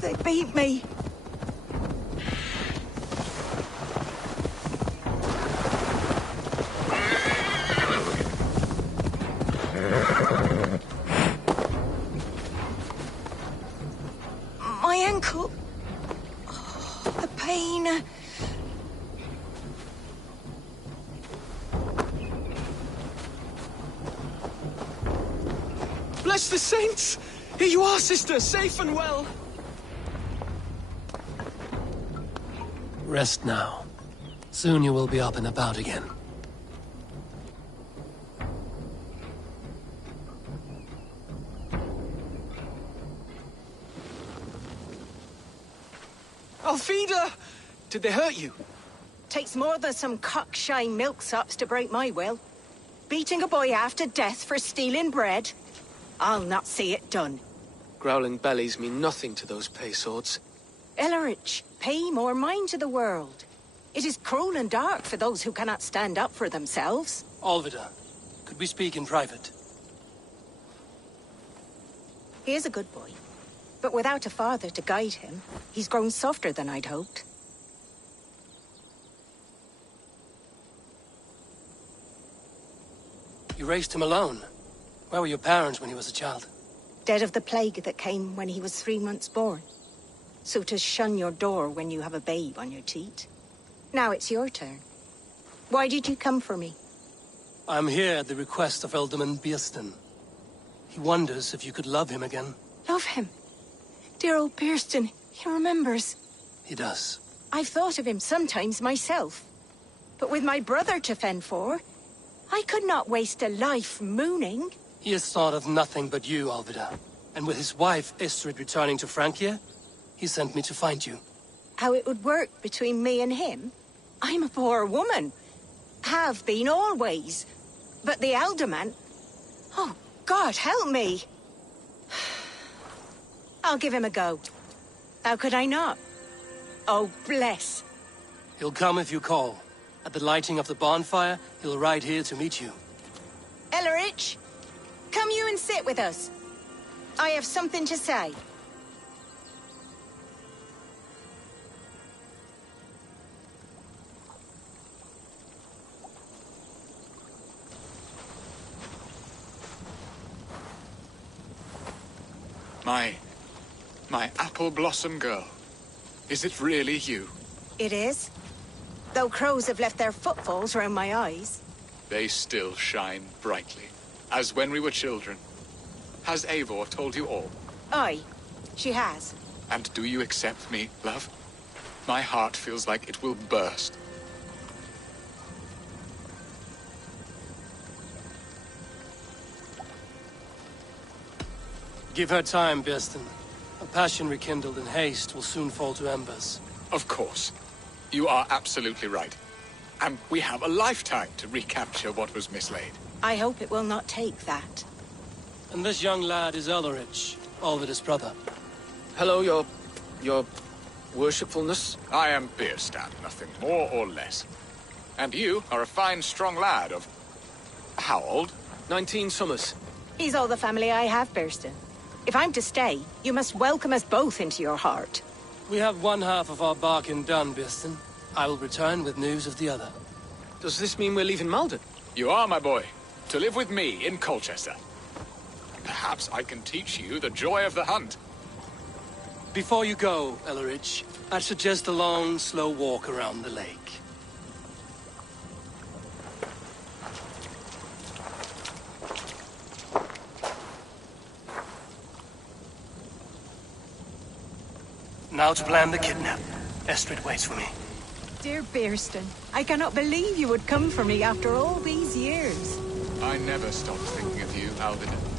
They beat me. My ankle. Oh, the pain. Bless the saints! Here you are, sister, safe and well. Rest now. Soon you will be up and about again. Alfida! Did they hurt you? Takes more than some cockshy milksops to break my will. Beating a boy half to death for stealing bread? I'll not see it done. Growling bellies mean nothing to those pay swords. Ellerich, pay more mind to the world. It is cruel and dark for those who cannot stand up for themselves. Alvida, could we speak in private? He is a good boy. But without a father to guide him, he's grown softer than I'd hoped. You raised him alone. Where were your parents when he was a child? Dead of the plague that came when he was 3 months born. So to shun your door when you have a babe on your teat. Now it's your turn. Why did you come for me? I'm here at the request of Alderman Biersten. He wonders if you could love him again. Love him? Dear old Biersten, he remembers. He does. I've thought of him sometimes myself. But with my brother to fend for, I could not waste a life mooning. He has thought of nothing but you, Alvida. And with his wife, Istrid, returning to Francia, he sent me to find you. How it would work between me and him? I'm a poor woman. Have been always. But the alderman... Oh, God, help me! I'll give him a go. How could I not? Oh, bless. He'll come if you call. At the lighting of the bonfire, he'll ride here to meet you. Ellerich, come you and sit with us. I have something to say. My apple blossom girl. Is it really you? It is. Though crows have left their footfalls round my eyes. They still shine brightly, as when we were children. Has Eivor told you all? Aye, she has. And do you accept me, love? My heart feels like it will burst. Give her time, Biersten. A passion rekindled in haste will soon fall to embers. Of course. You are absolutely right. And we have a lifetime to recapture what was mislaid. I hope it will not take that. And this young lad is Ellerich, Alvida's brother. Hello, your worshipfulness. I am Bierstand, nothing more or less. And you are a fine, strong lad of... how old? 19 summers. He's all the family I have, Biersten. If I'm to stay, you must welcome us both into your heart. We have one half of our bargain done, Biersten. I will return with news of the other. Does this mean we're leaving Malden? You are, my boy. To live with me in Colchester. Perhaps I can teach you the joy of the hunt. Before you go, Ellerich, I'd suggest a long, slow walk around the lake. Now to plan the kidnap. Estrid waits for me. Dear Bearston, I cannot believe you would come for me after all these years. I never stopped thinking of you, Alvin.